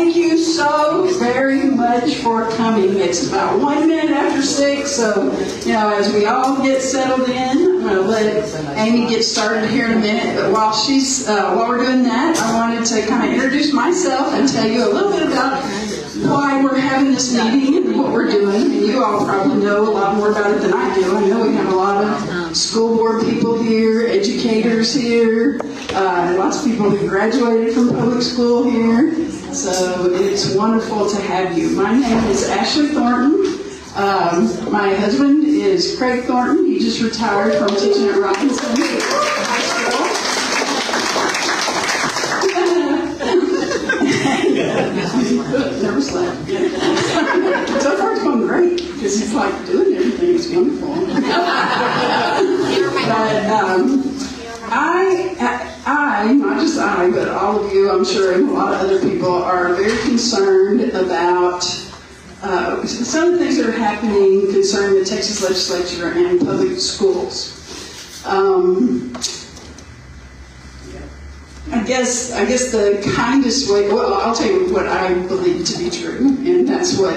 Thank you so very much for coming. It's about 1 minute after 6, so as we all get settled in, I'm going to let Amy get started here in a minute. But while we're doing that, I wanted to kind of introduce myself and tell you a little bit about why we're having this meeting and what we're doing. And you all probably know a lot more about it than I do. I know we have a lot of school board people here, educators here, lots of people who graduated from public school here. So it's wonderful to have you. My name is Ashley Thornton. My husband is Craig Thornton. He just retired from teaching at Robinson High School. Never slept. So far it's going great because he's like doing everything. It's wonderful. But not just I, but all of you, I'm sure, and a lot of other people are very concerned about some of the things that are happening concerning the Texas Legislature and public schools. I guess the kindest way, well, I'll tell you what I believe to be true, and that's what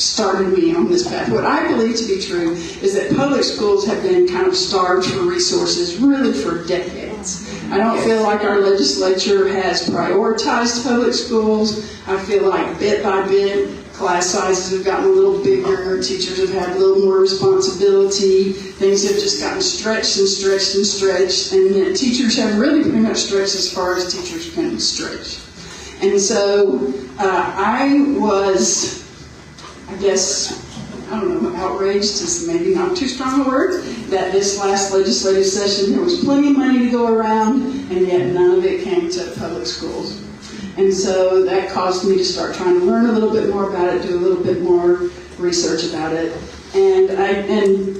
started me on this path. What I believe to be true is that public schools have been kind of starved for resources really for decades. I don't feel like our legislature has prioritized public schools. I feel like bit by bit, class sizes have gotten a little bigger, teachers have had a little more responsibility, things have just gotten stretched and stretched and stretched, and then teachers have really pretty much stretched as far as teachers can stretch. And so I was, I don't know, outraged is maybe not too strong a word, that this last legislative session there was plenty of money to go around, and yet none of it came to public schools. And so that caused me to start trying to learn a little bit more about it, do a little bit more research about it. And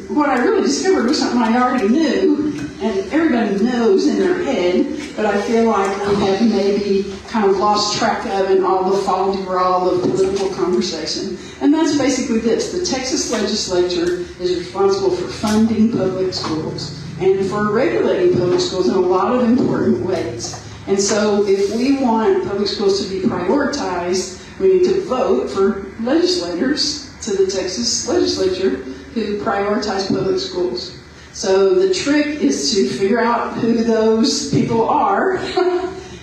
what I really discovered was something I already knew, and everybody knows in their head, but I feel like we have maybe kind of lost track of in all the fol-de-rol of political conversation. And that's basically this. The Texas Legislature is responsible for funding public schools and for regulating public schools in a lot of important ways. And so if we want public schools to be prioritized, we need to vote for legislators to the Texas Legislature who prioritize public schools. So the trick is to figure out who those people are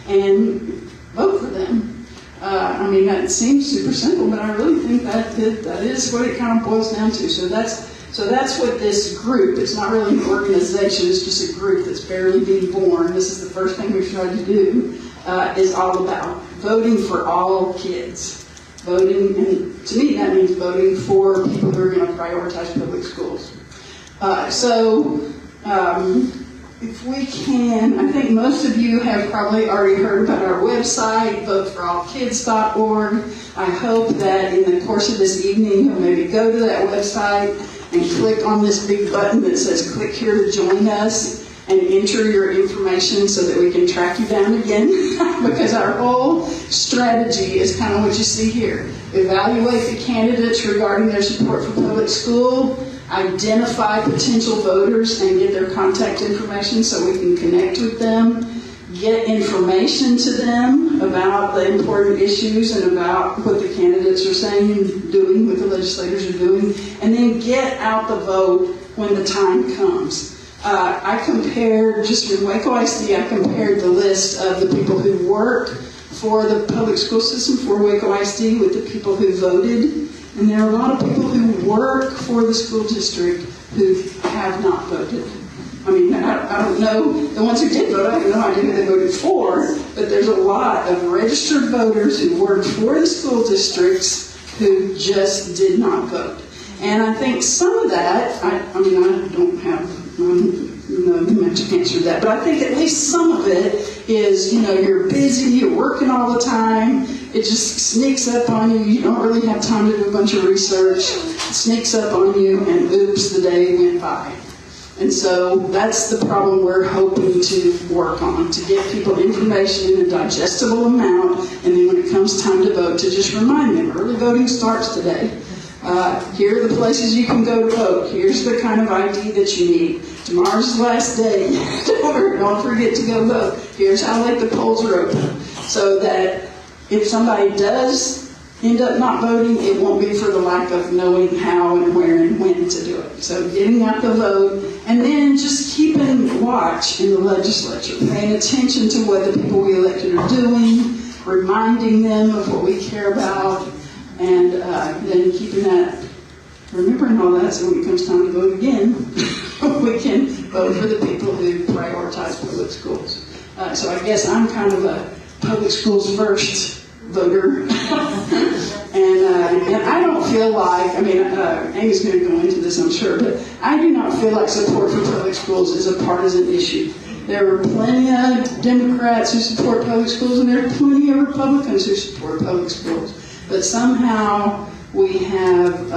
and vote for them. That seems super simple, but I really think that is what it kind of boils down to. So that's what this group, it's not really an organization, it's just a group that's barely being born. This is the first thing we've tried to do, is all about voting for all kids. Voting, and to me that means voting for people who are going to prioritize public schools. If we can, I think most of you have probably already heard about our website, voteforallkids.org. I hope that in the course of this evening you'll maybe go to that website and click on this big button that says click here to join us and enter your information so that we can track you down again. Because our whole strategy is kind of what you see here. Evaluate the candidates regarding their support for public school, identify potential voters and get their contact information so we can connect with them, get information to them about the important issues and about what the candidates are saying and doing, what the legislators are doing, and then get out the vote when the time comes. I compared, just in Waco ISD, I compared the list of the people who work for the public school system for Waco ISD with the people who voted. And there are a lot of people who work for the school district who have not voted. I don't know, the ones who did vote, I have no idea who they voted for, but there's a lot of registered voters who work for the school districts who just did not vote. And I think some of that, I don't have much answer to that, but I think at least some of it is, you're busy, you're working all the time, it just sneaks up on you, you don't really have time to do a bunch of research, it sneaks up on you, and oops, the day went by. And so that's the problem we're hoping to work on, to get people information in a digestible amount, and then when it comes time to vote, to just remind them, early voting starts today. Here are the places you can go to vote. Here's the kind of ID that you need. Tomorrow's the last day. Don't forget to go vote. Here's how late the polls are open. So that if somebody does end up not voting, it won't be for the lack of knowing how and where and when to do it. So getting out the vote, and then just keeping watch in the legislature, paying attention to what the people we elected are doing, reminding them of what we care about, and then keeping that, remembering all that, so when it comes time to vote again, we can vote for the people who prioritize public schools. So I guess I'm kind of a public schools first voter. and I don't feel like, Amy's going to go into this, I'm sure, but I do not feel like support for public schools is a partisan issue. There are plenty of Democrats who support public schools, and there are plenty of Republicans who support public schools. But somehow we have,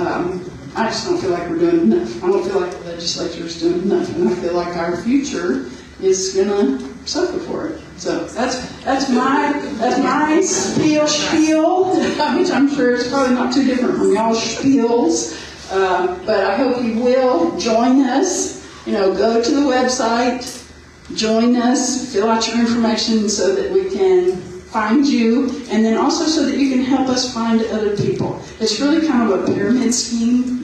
I just don't feel like we're doing enough. I don't feel like the legislature is doing enough, and I feel like our future is going to suffer for it. So that's my spiel, which I'm sure is probably not too different from y'all's spiels. But I hope you will join us. Go to the website, join us, fill out your information so that we can find you, and then also so that you can help us find other people. It's really kind of a pyramid scheme,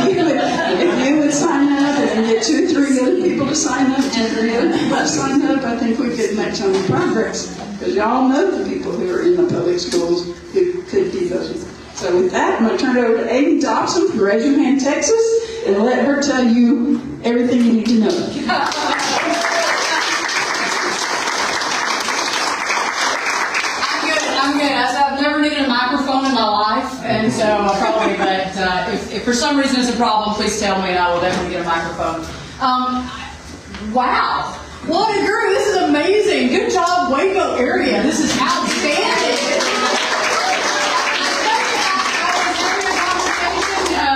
if you would sign up and get 2 or 3 other people to sign up, 2 or 3 other people to sign up, I think we could make some progress. Because y'all know the people who are in the public schools who could be voting. So with that, I'm going to turn it over to Amy Dobson from Raise Your Hand, Texas, and let her tell you everything you need to know. I'm good. I've never needed a microphone in my life, and so probably, but if for some reason it's a problem, please tell me and I will definitely get a microphone. Wow. What a group. This is amazing. Good job, Waco area. This is outstanding.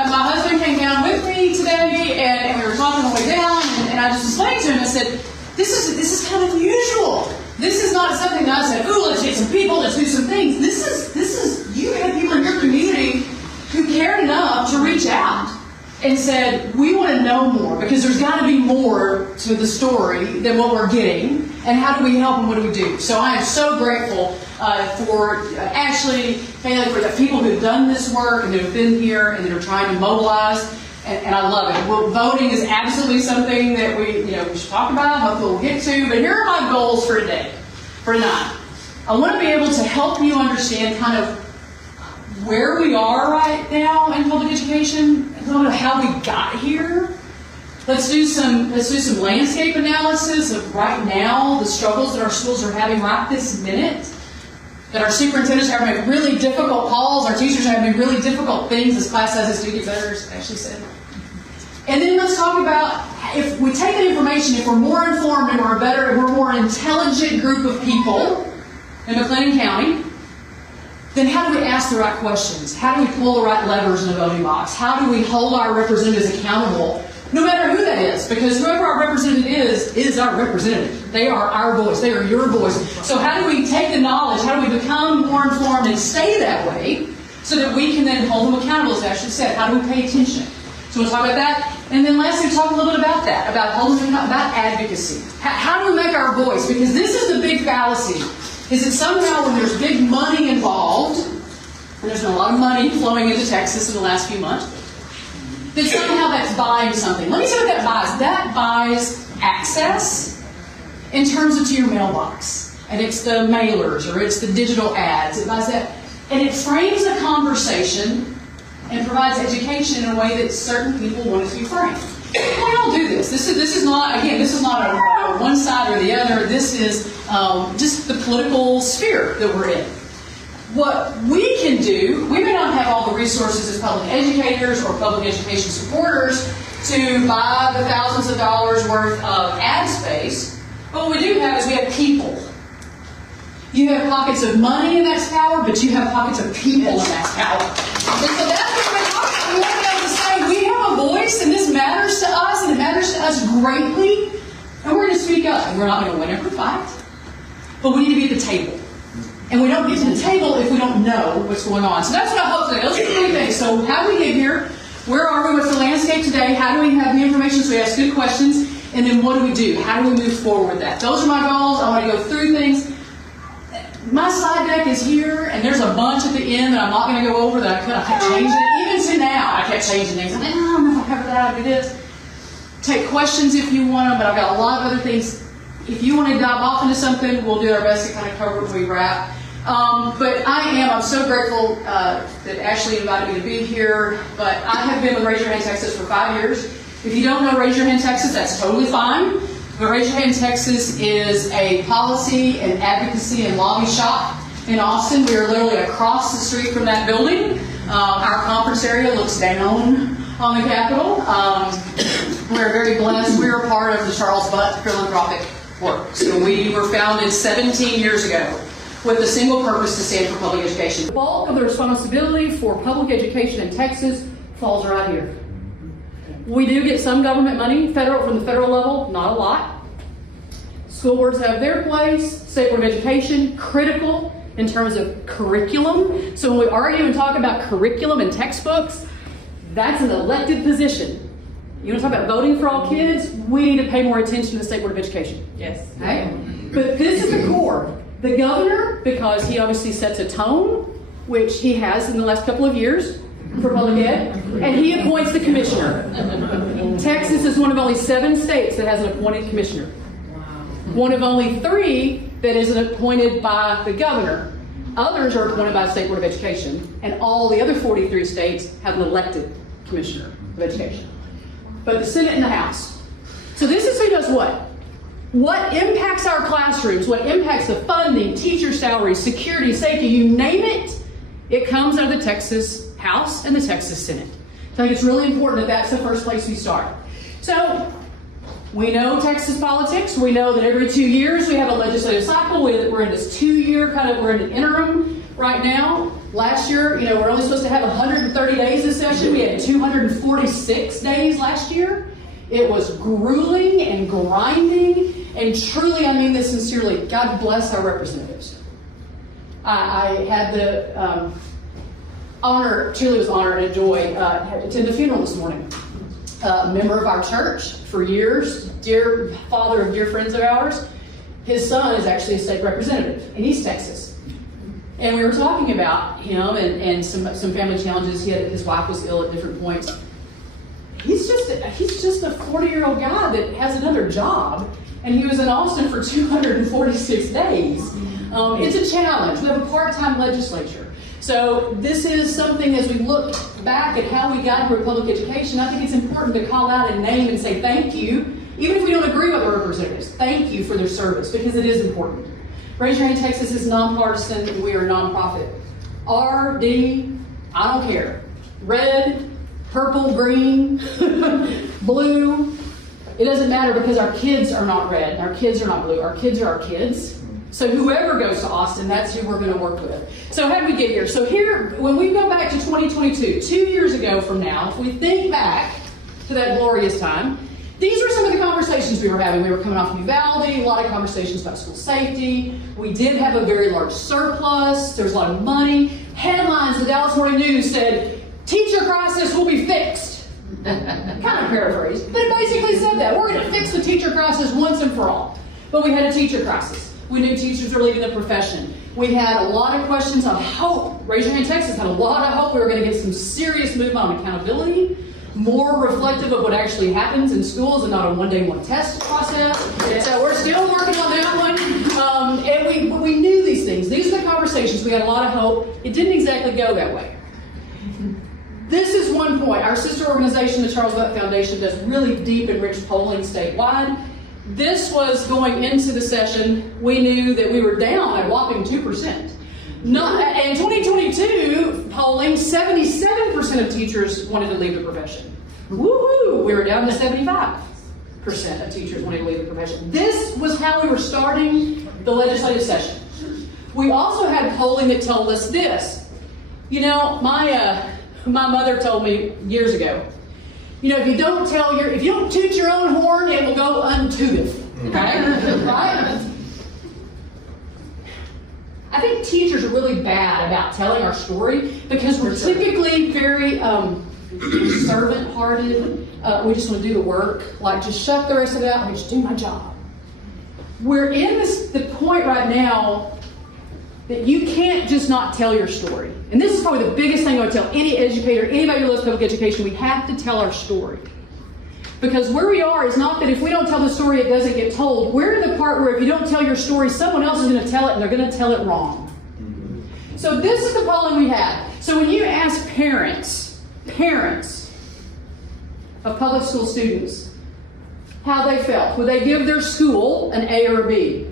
My husband came down with me today, and we were talking on the way down, and I just explained to him, I said, this is kind of unusual. This is not something that I said, ooh, let's get some people, let's do some things. This is you have people in your community who cared enough to reach out and said, we want to know more, because there's got to be more to the story than what we're getting, and how do we help and what do we do? So I am so grateful for Ashley, Haley, for the people who've done this work and who've been here and that are trying to mobilize, and I love it. Well, voting is absolutely something that we should talk about, hopefully we'll get to, but here are my goals for today, for tonight. I want to be able to help you understand kind of where we are right now in public education, kind of how we got here. Let's do some landscape analysis of right now, the struggles that our schools are having right this minute, that our superintendents are having really difficult calls, our teachers are having really difficult things as class sizes do get better, as Ashley said. And then let's talk about, if we take that information, if we're more informed and we're a more intelligent group of people in McLennan County, then how do we ask the right questions? How do we pull the right levers in a voting box? How do we hold our representatives accountable, no matter who that is? Because whoever our representative is our representative. They are our voice. They are your voice. So how do we take the knowledge? How do we become more informed and stay that way so that we can then hold them accountable, as Ashley said? How do we pay attention? So we'll talk about that. And then lastly, talk a little bit about that, about holding them accountable, about advocacy. How do we make our voice? Because this is the big fallacy, is that somehow when there's big money involved, and there's been a lot of money flowing into Texas in the last few months, that somehow that's buying something. Let me tell you what that buys. That buys access in terms of to your mailbox. And it's the mailers, or it's the digital ads. It buys that. And it frames a conversation and provides education in a way that certain people want it to be framed. We all do this. This is not a one side or the other. This is just the political sphere that we're in. What we can do, we may not have all the resources as public educators or public education supporters to buy the thousands of dollars worth of ad space, but what we do have is we have people. You have pockets of money and that's power, but you have pockets of people and that's power. And so that's what we're talking about. We want to be able to say, we have a voice and this matters to us and it matters to us greatly, and we're going to speak up. And we're not going to win every fight, but we need to be at the table. And we don't get to the table if we don't know what's going on. So that's what I hope today. Those are the 3 things. So how do we get here? Where are we with the landscape today? How do we have the information so we ask good questions? And then what do we do? How do we move forward with that? Those are my goals. I want to go through things. My slide deck is here, and there's a bunch at the end that I'm not going to go over that I kept changing. Even to now, I kept changing things. I'm like, I don't know if I'll cover that, I'll do this. Take questions if you want them, but I've got a lot of other things. If you want to dive off into something, we'll do our best to kind of cover it when we wrap. But I'm so grateful that Ashley invited me to be here. But I have been with Raise Your Hand Texas for 5 years. If you don't know Raise Your Hand Texas, that's totally fine. But Raise Your Hand Texas is a policy and advocacy and lobby shop in Austin. We are literally across the street from that building. Our conference area looks down on the Capitol. We're very blessed. We're a part of the Charles Butt philanthropic work. So we were founded 17 years ago with the single purpose to stand for public education. The bulk of the responsibility for public education in Texas falls right here. We do get some government money, from the federal level, not a lot. School boards have their place. State Board of Education, critical in terms of curriculum. So when we argue and talk about curriculum and textbooks, that's an elected position. You want to talk about voting for all kids? We need to pay more attention to the State Board of Education. Yes. Okay? But this is the core. The governor, because he obviously sets a tone, which he has in the last couple of years for public ed, and he appoints the commissioner. Texas is one of only 7 states that has an appointed commissioner. One of only 3 that isn't appointed by the governor. Others are appointed by the State Board of Education, and all the other 43 states have an elected commissioner of education. But the Senate and the House. So this is who does what? What impacts our classrooms, what impacts the funding, teacher salaries, security, safety, you name it, it comes out of the Texas House and the Texas Senate. So I think it's really important that that's the first place we start. So we know Texas politics. We know that every 2 years we have a legislative cycle. We're in this 2-year we're in an interim right now. Last year, we're only supposed to have 130 days this session. We had 246 days last year. It was grueling and grinding, and truly, I mean this sincerely, God bless our representatives. I had the honor, truly was honored and a joy, to attend the funeral this morning. A member of our church for years, dear father of dear friends of ours. His son is actually a state representative in East Texas. And we were talking about him and some family challenges. His wife was ill at different points. He's just a 40-year-old guy that has another job, and he was in Austin for 246 days. It's a challenge. We have a part-time legislature. So this is something, as we look back at how we got into public education, I think it's important to call out and name and say thank you, even if we don't agree with our representatives. Thank you for their service, because it is important. Raise Your Hand Texas is nonpartisan. We are a nonprofit. R, D, I don't care. Red, purple, green, blue. It doesn't matter, because our kids are not red. Our kids are not blue. Our kids are our kids. So whoever goes to Austin, that's who we're going to work with. So how did we get here? So here, when we go back to 2022, 2 years ago from now, if we think back to that glorious time, these were some of the conversations we were having. We were coming off Uvalde, a lot of conversations about school safety. We did have a very large surplus. There was a lot of money. Headlines, the Dallas Morning News said, teacher crisis will be fixed. Kind of paraphrased, but it basically said that. We're going to fix the teacher crisis once and for all. But we had a teacher crisis. We knew teachers were leaving the profession. We had a lot of questions on hope. Raise Your Hand Texas had a lot of hope we were going to get some serious movement on accountability, more reflective of what actually happens in schools and not a one-day, one-test process. So we're still working on that one. And we knew these things. These are the conversations. We had a lot of hope. It didn't exactly go that way. This is one point. Our sister organization, the Charles Butt Foundation, does really deep and rich polling statewide. This was going into the session, we knew that we were down at a whopping 2%. In 2022 polling, 77% of teachers wanted to leave the profession. Woohoo! We were down to 75% of teachers wanting to leave the profession. This was how we were starting the legislative session. We also had polling that told us this. My mother told me years ago, if you don't toot your own horn, it will go untooted. Okay? Right? I think teachers are really bad about telling our story, because we're typically very servant-hearted. We just want to do the work. Just shut the rest of it out and just do my job. We're in the point right now that you can't just not tell your story. And this is probably the biggest thing I would tell any educator, anybody who loves public education. We have to tell our story. Because where we are is not that if we don't tell the story, it doesn't get told. We're in the part where if you don't tell your story, someone else is going to tell it, and they're going to tell it wrong. So this is the problem we have. So when you ask parents of public school students how they felt, would they give their school an A or a B?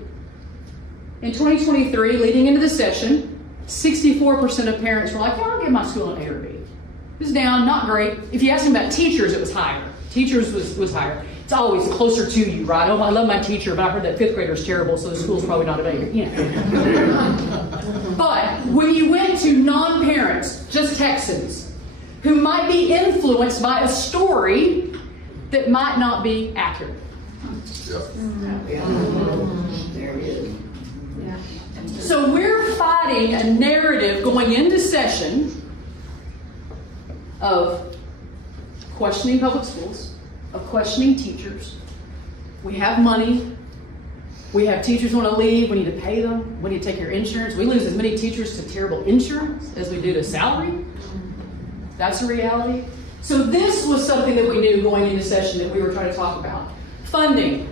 In 2023, leading into the session, 64% of parents were like, yeah, I'll give my school an A or B. It was down, not great. If you ask them about teachers, it was higher. Teachers was higher. It's always closer to you, right? Oh, I love my teacher, but I heard that fifth grader is terrible, so the school's probably not a A. You know. But when you went to non-parents, just Texans, who might be influenced by a story that might not be accurate. Yep. There it is. So we're fighting a narrative going into session of questioning public schools, of questioning teachers. We have money. We have teachers who want to leave. We need to pay them. We need to take your insurance. We lose as many teachers to terrible insurance as we do to salary. That's a reality. So this was something that we knew going into session that we were trying to talk about. Funding.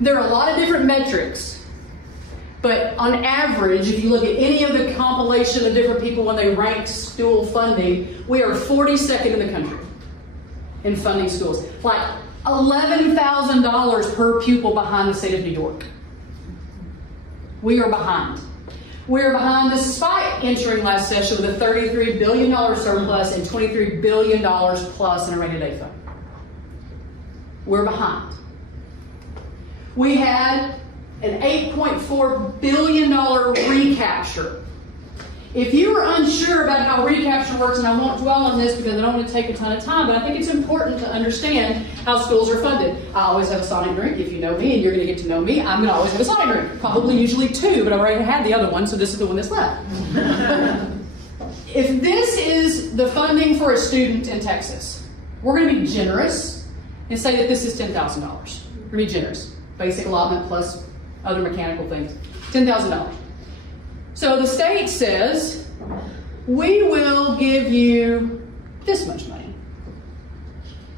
There are a lot of different metrics. But on average, if you look at any of the compilation of different people when they ranked school funding, we are 42nd in the country in funding schools. Like $11,000 per pupil behind the state of New York. We are behind. We are behind despite entering last session with a $33 billion surplus and $23 billion plus in a rainy day fund. We're behind. We had an $8.4 billion recapture. If you are unsure about how recapture works, and I won't dwell on this because I don't want to take a ton of time, but I think it's important to understand how schools are funded. I always have a Sonic drink. If you know me and you're going to get to know me, I'm going to always have a Sonic drink. Probably usually two, but I've already had the other one, so this is the one that's left. If this is the funding for a student in Texas, we're going to be generous and say that this is $10,000. We're going to be generous. Basic allotment plus other mechanical things. $10,000. So the state says, we will give you this much money.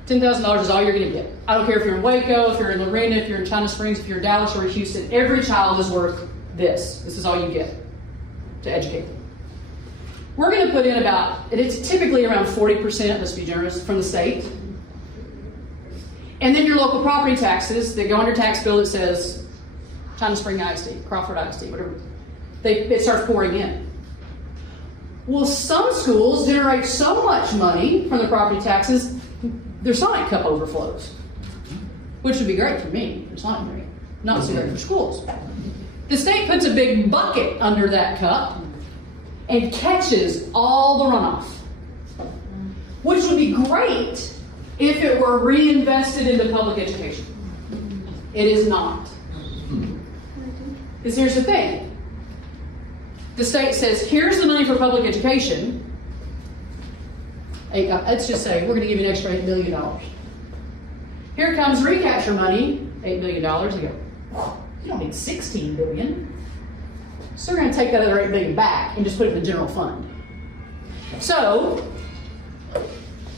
$10,000 is all you're going to get. I don't care if you're in Waco, if you're in Lorena, if you're in China Springs, if you're in Dallas or Houston. Every child is worth this. This is all you get to educate them. We're going to put in about, it's typically around 40%, let's be generous, from the state. And then your local property taxes that go on your tax bill that says China Spring ISD, Crawford ISD, whatever. It starts pouring in. Well, some schools generate so much money from the property taxes, their Sonic cup overflows, which would be great for me. It's not great, not so great for schools. The state puts a big bucket under that cup and catches all the runoff, which would be great if it were reinvested into public education. It is not. Because here's the thing. The state says, here's the money for public education. Let's just say, we're going to give you an extra $8 billion. Here comes recapture money, $8 billion. You go, you don't need $16 billion. So we're going to take that other $8 billion back and just put it in the general fund. So,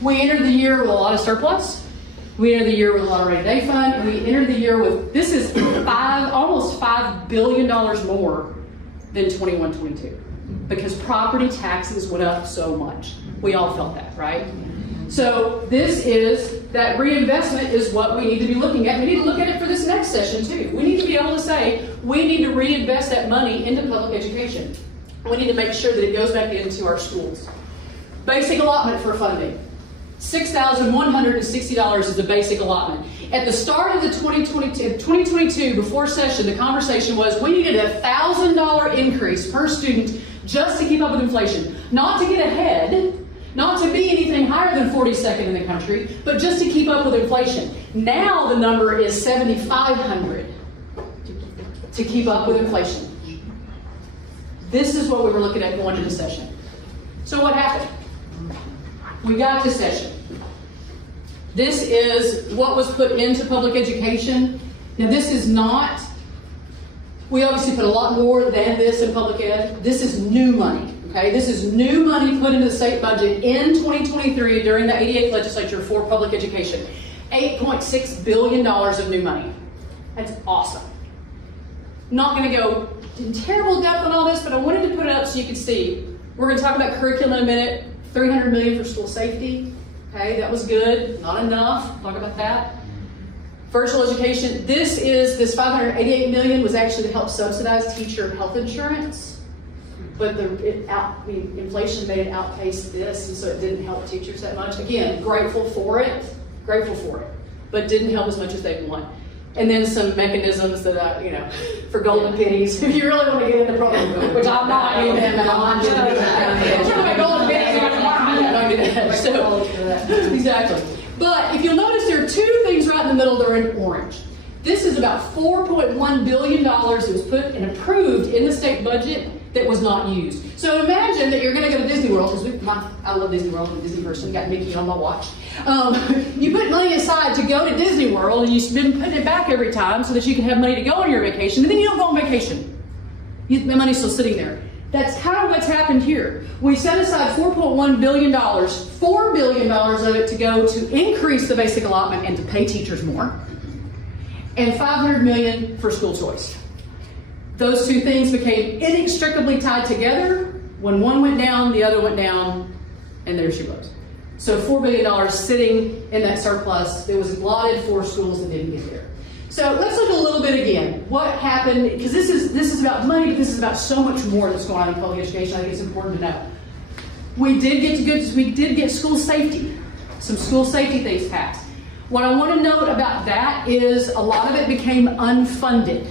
we entered the year with a lot of surplus. We entered the year with a lot of rainy day fund. We entered the year with, this is almost $5 billion more than 21-22, because property taxes went up so much. We all felt that, right? So this is, that reinvestment is what we need to be looking at. We need to look at it for this next session too. We need to be able to say, we need to reinvest that money into public education. We need to make sure that it goes back into our schools. Basic allotment for funding. $6,160 is the basic allotment. At the start of the 2022, before session, the conversation was we needed a $1,000 increase per student just to keep up with inflation. Not to get ahead, not to be anything higher than 42nd in the country, but just to keep up with inflation. Now the number is $7,500 to keep up with inflation. This is what we were looking at going into session. So what happened? We got to session. This is what was put into public education. Now this is not We obviously put a lot more than this in public ed. This is new money, okay? This is new money put into the state budget in 2023 during the 88th legislature for public education. $8.6 billion of new money. That's awesome. Not going to go in terrible depth on all this, but I wanted to put it up so you could see. We're going to talk about curriculum in a minute. $300 million for school safety. Okay, that was good. Not enough. Talk about that. Virtual education. This $588 million was actually to help subsidize teacher health insurance, but inflation made it outpace this, and so it didn't help teachers that much. Again, grateful for it, but didn't help as much as they want. And then some mechanisms that for golden pennies. If you really want to get into program, which I'm not, golden pennies. So, exactly. But if you'll notice, there are two things right in the middle that are in orange. This is about $4.1 billion that was put and approved in the state budget that was not used. So imagine that you're going to go to Disney World, because I love Disney World, I'm a Disney person, got Mickey on my watch. You put money aside to go to Disney World, and you've been putting it back every time so that you can have money to go on your vacation, and then you don't go on vacation. The money's still sitting there. That's kind of what's happened here. We set aside $4.1 billion, $4 billion of it to go to increase the basic allotment and to pay teachers more, and $500 million for school choice. Those two things became inextricably tied together. When one went down, the other went down, and there she was. So $4 billion sitting in that surplus that was allotted for schools that didn't get there. So let's look a little bit again. What happened? Because this is about money, but this is about so much more that's going on in public education. I think it's important to know. We did get school safety. Some school safety things passed. What I want to note about that is a lot of it became unfunded,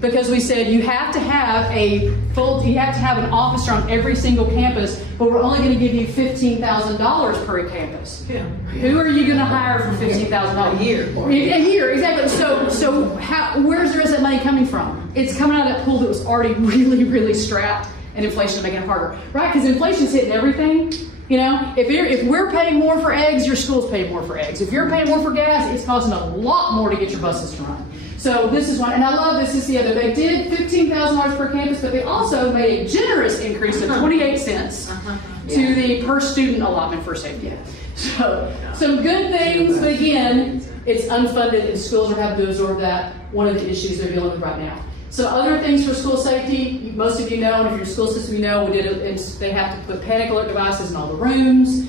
because we said you have to have an officer on every single campus, but we're only going to give you $15,000 per campus. Yeah. Who are you going to hire for $15,000 a year? A year, exactly. So where's the rest of that money coming from? It's coming out of that pool that was already really, really strapped, and inflation making it harder, right? Because inflation's hitting everything. If we're paying more for eggs, your school's paying more for eggs. If you're paying more for gas, it's costing a lot more to get your buses to run. So this is one, and I love this. Is the other. They did $15,000 per campus, but they also made a generous increase of 28 cents to the per student allotment for safety. So some good things, but again, it's unfunded, and schools are having to absorb that. One of the issues they're dealing with right now. So other things for school safety, most of you know, and if you're in school system, you know, they have to put panic alert devices in all the rooms.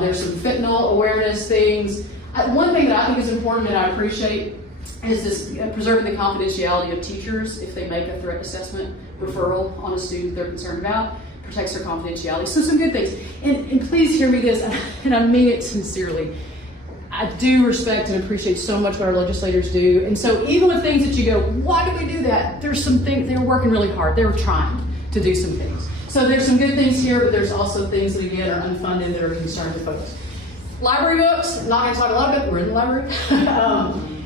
There's some fentanyl awareness things. One thing that I think is important and I appreciate is this preserving the confidentiality of teachers if they make a threat assessment referral on a student they're concerned about. Protects their confidentiality. So some good things. And please hear me this, and I mean it sincerely. I do respect and appreciate so much what our legislators do. And so even with things that you go, why do we do that? There's some things, they're working really hard. They're trying to do some things. So there's some good things here, but there's also things that again are unfunded that are concerning to folks. Library books, I'm not going to talk a lot about it, we're in the library.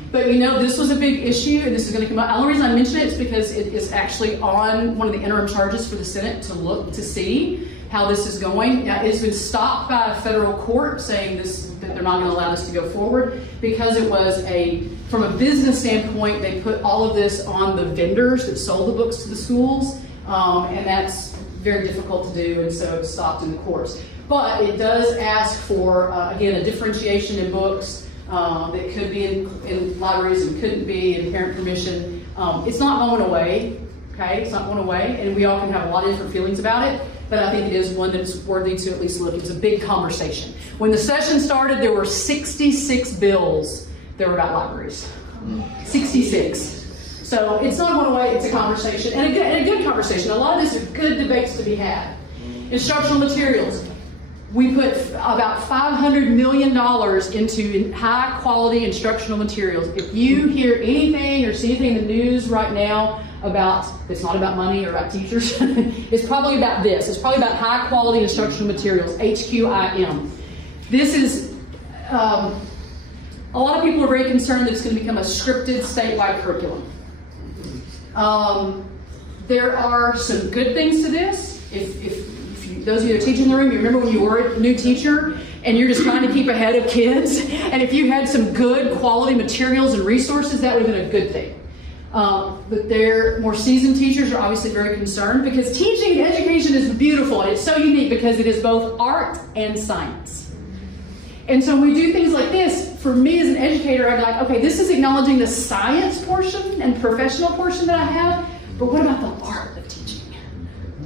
But this was a big issue, and this is going to come up. The only reason I mention it is because it is actually on one of the interim charges for the Senate to look to see how this is going. It's been stopped by a federal court saying that they're not going to allow this to go forward because it was from a business standpoint, they put all of this on the vendors that sold the books to the schools, and that's very difficult to do, and so it's stopped in the courts. But it does ask for, again, a differentiation in books that could be in libraries and couldn't be, and parent permission. It's not going away, okay? It's not going away, and we all can have a lot of different feelings about it, but I think it is one that's worthy to at least look. It was a big conversation. When the session started, there were 66 bills that were about libraries. 66. So it's not going away, it's a conversation, and a good conversation. A lot of these are good debates to be had. Instructional materials. We put about $500 million into high quality instructional materials. If you hear anything or see anything in the news right now it's not about money or about teachers, it's probably about this. It's probably about high quality instructional materials, HQIM. This is, a lot of people are very concerned that it's going to become a scripted statewide curriculum. There are some good things to this. Those of you that are teaching in the room, you remember when you were a new teacher and you're just trying to keep ahead of kids, and if you had some good quality materials and resources, that would have been a good thing. But their more seasoned teachers are obviously very concerned because teaching and education is beautiful and it's so unique because it is both art and science. And so when we do things like this, for me as an educator, I'd be like, okay, this is acknowledging the science portion and professional portion that I have, but what about the art of teaching?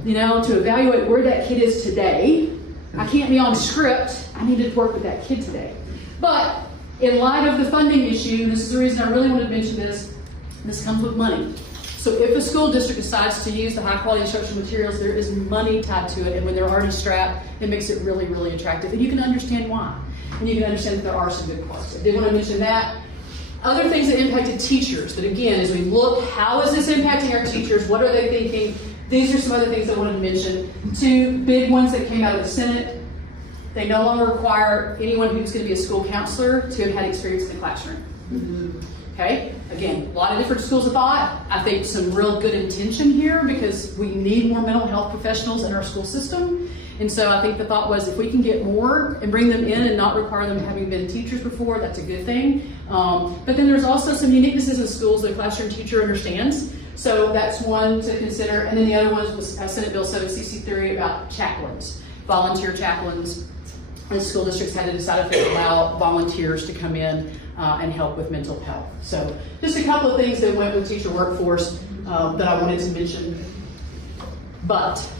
You know, to evaluate where that kid is today. I can't be on script. I need to work with that kid today. But in light of the funding issue, this is the reason I really wanted to mention this, this comes with money. So if a school district decides to use the high quality instructional materials, there is money tied to it, and when they're already strapped, it makes it really, really attractive. And you can understand why. And you can understand that there are some good parts. I did want to mention that. Other things that impacted teachers, that again, as we look, how is this impacting our teachers? What are they thinking? These are some other things I wanted to mention. Two big ones that came out of the Senate. They no longer require anyone who's going to be a school counselor to have had experience in the classroom. Okay? Again, a lot of different schools of thought. I think some real good intention here because we need more mental health professionals in our school system. And so I think the thought was if we can get more and bring them in and not require them having been teachers before, that's a good thing. But then there's also some uniquenesses in schools that a classroom teacher understands. So that's one to consider. And then the other one was Senate Bill 763 about chaplains, volunteer chaplains. And school districts had to decide if they would allow volunteers to come in and help with mental health. So just a couple of things that went with teacher workforce that I wanted to mention. But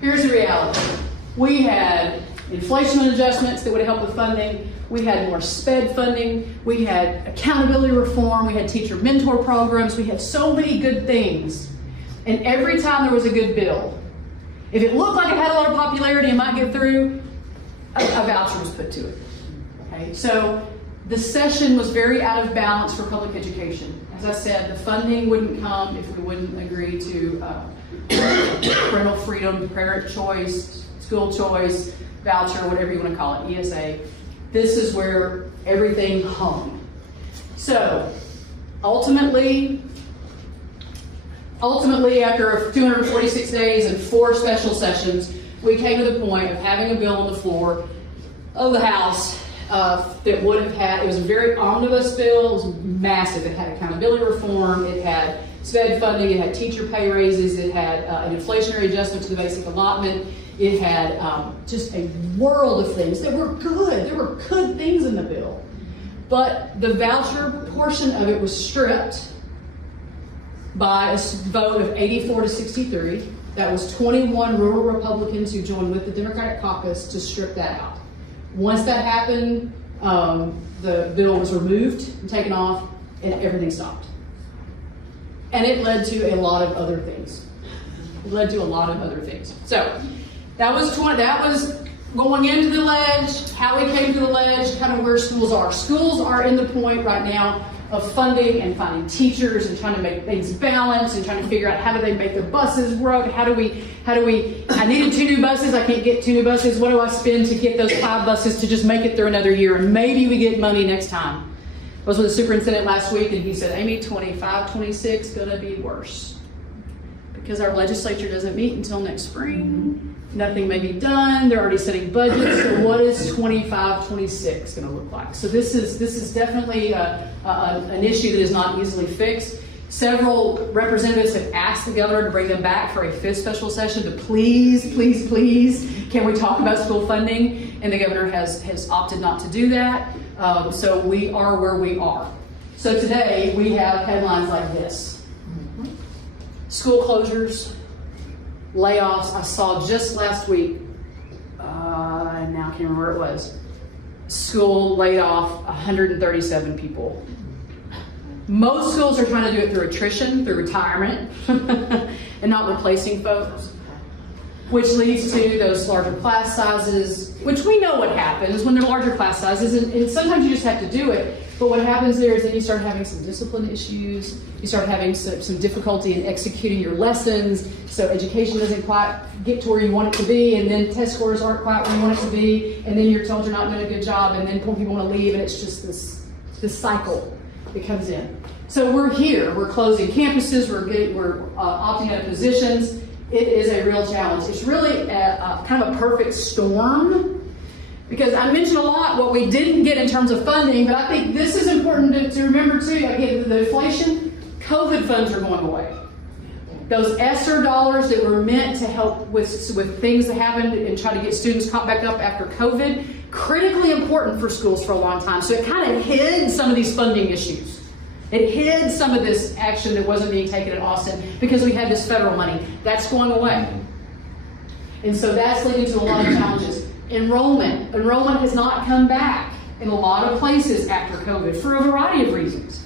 here's the reality. We had inflation adjustments that would help with funding. We had more SPED funding. We had accountability reform. We had teacher mentor programs. We had so many good things. And every time there was a good bill, if it looked like it had a lot of popularity and might get through, a voucher was put to it. Okay, so the session was very out of balance for public education. As I said, the funding wouldn't come if we wouldn't agree to parental freedom, parent choice, school choice, voucher, whatever you want to call it, ESA. This is where everything hung. So ultimately, after 246 days and 4 special sessions, we came to the point of having a bill on the floor of the House that would have had, it was a very omnibus bill, it was massive. It had accountability reform, it had SPED funding, it had teacher pay raises, it had an inflationary adjustment to the basic allotment, it had just a world of things that were good. There were good things in the bill. But the voucher portion of it was stripped by a vote of 84 to 63. That was 21 rural Republicans who joined with the Democratic caucus to strip that out. Once that happened, the bill was removed and taken off, and everything stopped. And it led to a lot of other things. So that was going into the ledge, how we came to the ledge, kind of where schools are. Schools are in the point right now of funding and finding teachers and trying to make things balance and trying to figure out how do they make their buses work, how do we, I needed 2 new buses, I can't get 2 new buses, what do I spend to get those 5 buses to just make it through another year and maybe we get money next time. I was with the superintendent last week and he said, Amy, 25, 26 gonna be worse because our legislature doesn't meet until next spring. Nothing may be done. They're already setting budgets. So what is 25, 26 going to look like? So this is definitely an issue that is not easily fixed. Several representatives have asked the governor to bring them back for a 5th special session to please, can we talk about school funding? And the governor has opted not to do that. So we are where we are. So today we have headlines like this. School closures, layoffs. I saw just last week, and now I can't remember where it was, school laid off 137 people. Most schools are trying to do it through attrition, through retirement, and not replacing folks, which leads to those larger class sizes, which we know what happens when they're larger class sizes, and sometimes you just have to do it. But what happens there is then you start having some discipline issues, you start having some difficulty in executing your lessons, so education doesn't quite get to where you want it to be, and then test scores aren't quite where you want it to be, and then you're told you're not doing a good job, and then people want to leave, and it's just this cycle that comes in. So we're here, we're closing campuses, we're opting out of positions. It is a real challenge. It's really kind of a perfect storm. Because I mentioned a lot what we didn't get in terms of funding, but I think this is important to remember too. Again, the inflation COVID funds are going away. Those ESSER dollars that were meant to help with things that happened and try to get students caught back up after COVID, critically important for schools for a long time. So it kind of hid some of these funding issues. It hid some of this action that wasn't being taken at Austin because we had this federal money. That's going away. And so that's leading to a lot of challenges. Enrollment. Enrollment has not come back in a lot of places after COVID for a variety of reasons.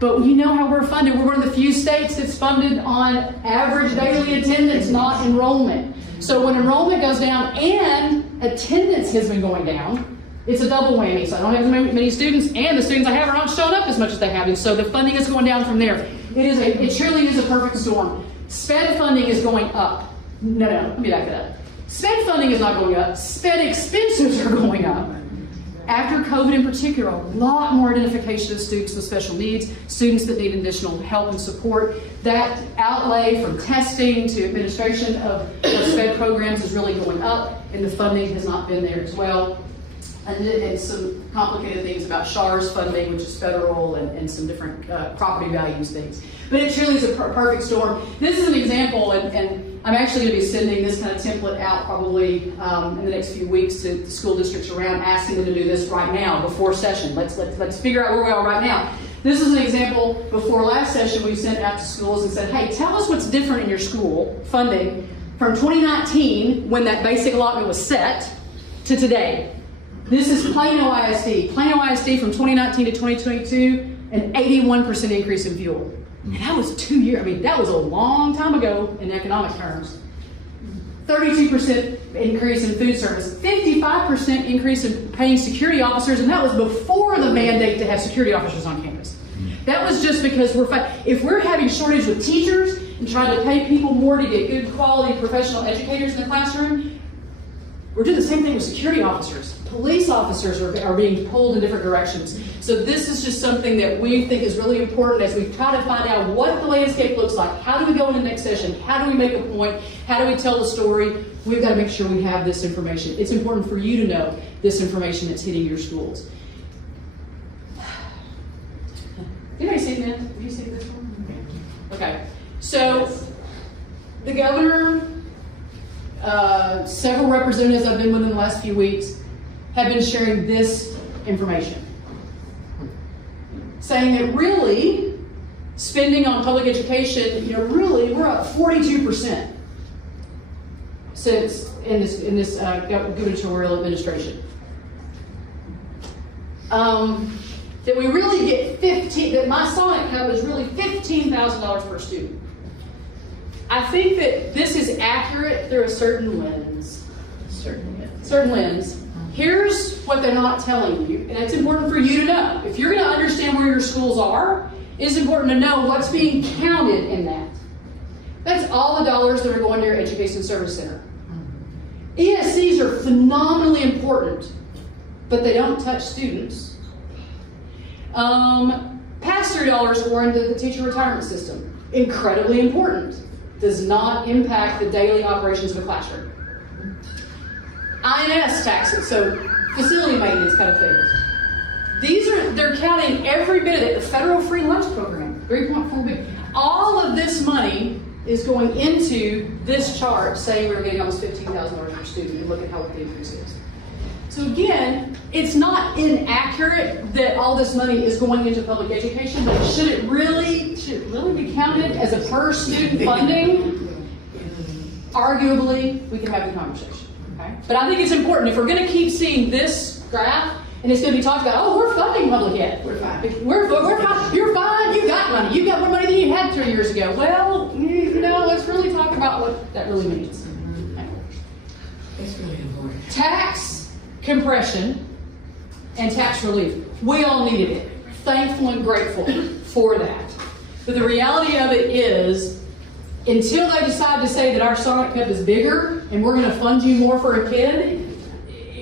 But you know how we're funded. We're one of the few states that's funded on average daily attendance, not enrollment. So when enrollment goes down and attendance has been going down, it's a double whammy. So I don't have as many students, and the students I have are not showing up as much as they have. And so the funding is going down from there. It truly is a perfect storm. SPED funding is going up. No, let me back that up. SPED funding is not going up. SPED expenses are going up. After COVID in particular, a lot more identification of students with special needs, students that need additional help and support. That outlay from testing to administration of SPED programs is really going up, and the funding has not been there as well. And some complicated things about SHARS funding, which is federal, and some different property values things. But it truly is a perfect storm. This is an example, and I'm actually going to be sending this kind of template out probably in the next few weeks to the school districts around, asking them to do this right now before session. Let's figure out where we are right now. This is an example. Before last session, we sent out to schools and said, hey, tell us what's different in your school funding from 2019, when that basic allotment was set, to today. This is Plano ISD. Plano ISD from 2019 to 2022, an 81% increase in fuel. And that was 2 years. I mean, that was a long time ago in economic terms. 32% increase in food service, 55% increase in paying security officers, and that was before the mandate to have security officers on campus. That was just because if we're having shortage with teachers and trying to pay people more to get good quality professional educators in the classroom, we're doing the same thing with security officers. Police officers are being pulled in different directions. So this is just something that we think is really important as we try to find out what the landscape looks like. How do we go in the next session? How do we make a point? How do we tell the story? We've got to make sure we have this information. It's important for you to know this information that's hitting your schools. Anybody seen that? Have you seen this one? Okay. So the governor, several representatives I've been with in the last few weeks have been sharing this information, saying that really spending on public education, really we're up 42% since in this gubernatorial administration. That we really get that my Sonic Cup is really $15,000 per student. I think that this is accurate through a certain lens. Certain lens. Here's what they're not telling you, and it's important for you to know. If you're going to understand where your schools are, it's important to know what's being counted in that. That's all the dollars that are going to your Education Service Center. ESCs are phenomenally important, but they don't touch students. Pass-through dollars go into the teacher retirement system. Incredibly important. Does not impact the daily operations of a classroom. INS taxes, so facility maintenance kind of things. They're counting every bit of it. The federal free lunch program, 3.4 billion. All of this money is going into this chart saying we're getting almost $15,000 per student, and look at how what the increase is. So again, it's not inaccurate that all this money is going into public education, but should it really be counted as a per student funding? Arguably, we can have the conversation. Okay? But I think it's important, if we're going to keep seeing this graph, and it's going to be talked about, oh, we're funding public ed. We're fine. We're fine. You're fine. You got money. You got more money than you had 3 years ago. Well, let's really talk about what that really means. Okay. It's really important. Tax compression and tax relief. We all needed it. Thankful and grateful for that. But the reality of it is, until they decide to say that our Sonic Cup is bigger and we're going to fund you more for a kid,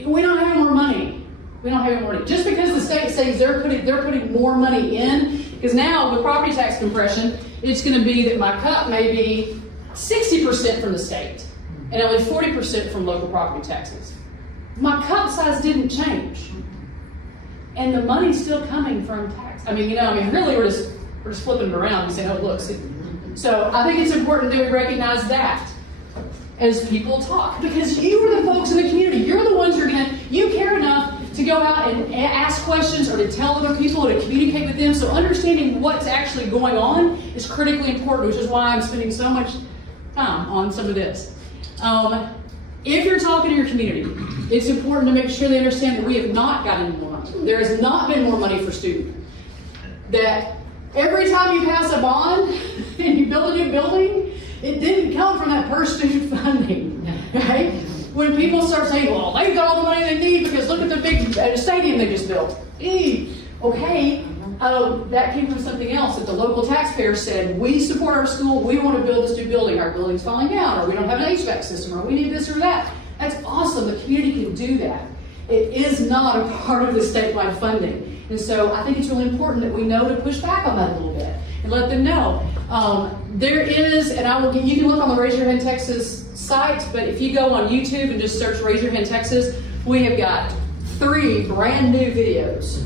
we don't have any more money. We don't have any more money. Just because the state says they're putting more money in, because now with property tax compression, it's going to be that my cup may be 60% from the state and only 40% from local property taxes. My cup size didn't change, and the money's still coming from tax. Really, we're We're just flipping it around and saying, oh, look. See. So I think it's important that we recognize that as people talk, because you are the folks in the community. You're the ones who are you care enough to go out and ask questions or to tell other people or to communicate with them. So understanding what's actually going on is critically important, which is why I'm spending so much time on some of this. If you're talking to your community, it's important to make sure they understand that we have not gotten more money. There has not been more money for students. That every time you pass a bond and you build a new building, it didn't come from that per student funding, right? When people start saying, well, they've got all the money they need because look at the big stadium they just built. Okay, that came from something else, that the local taxpayers said, we support our school, we want to build this new building, our building's falling down, or we don't have an HVAC system, or we need this or that. That's awesome, the community can do that. It is not a part of the statewide funding. And so I think it's really important that we know to push back on that a little bit and let them know. There is, and you can look on the Raise Your Hand Texas site, but if you go on YouTube and just search Raise Your Hand Texas, we have got 3 brand new videos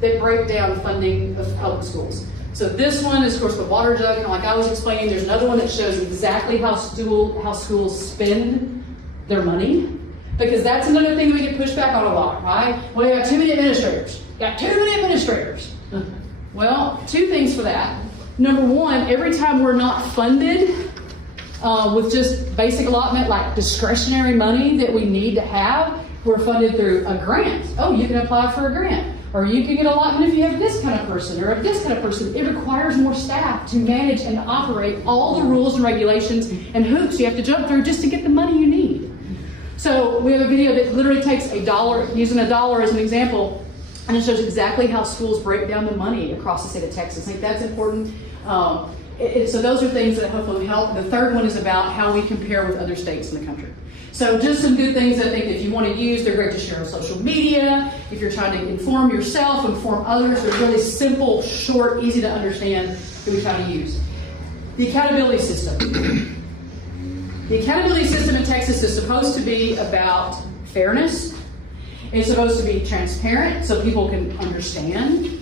that break down funding of public schools. So this one is, of course, the water jug, and like I was explaining, there's another one that shows exactly how schools spend their money, because that's another thing we get pushed back on a lot, right? Well, you got too many administrators. Got too many administrators. Well, 2 things for that. Number 1, every time we're not funded with just basic allotment, like discretionary money that we need to have, we're funded through a grant. Oh, you can apply for a grant. Or you can get allotment if you have this kind of person or this kind of person. It requires more staff to manage and operate all the rules and regulations and hoops you have to jump through just to get the money you need. So we have a video that literally takes $1, using $1 as an example, and it shows exactly how schools break down the money across the state of Texas. I think that's important. So those are things that hopefully help. The third one is about how we compare with other states in the country. So just some good things I think that if you want to use, they're great to share on social media. If you're trying to inform yourself, inform others, they're really simple, short, easy to understand that we try to use. The accountability system. The accountability system in Texas is supposed to be about fairness. It's supposed to be transparent so people can understand.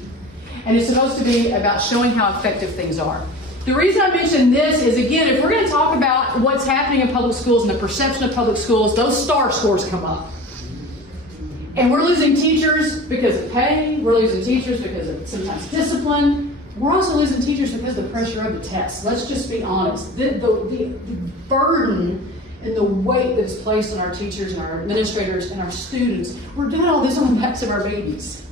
And it's supposed to be about showing how effective things are. The reason I mention this is, again, if we're going to talk about what's happening in public schools and the perception of public schools, those STAR scores come up. And we're losing teachers because of pay. We're losing teachers because of sometimes discipline. We're also losing teachers because of the pressure of the test. Let's just be honest. The burden and the weight that's placed on our teachers and our administrators and our students, we're doing all this on the backs of our babies.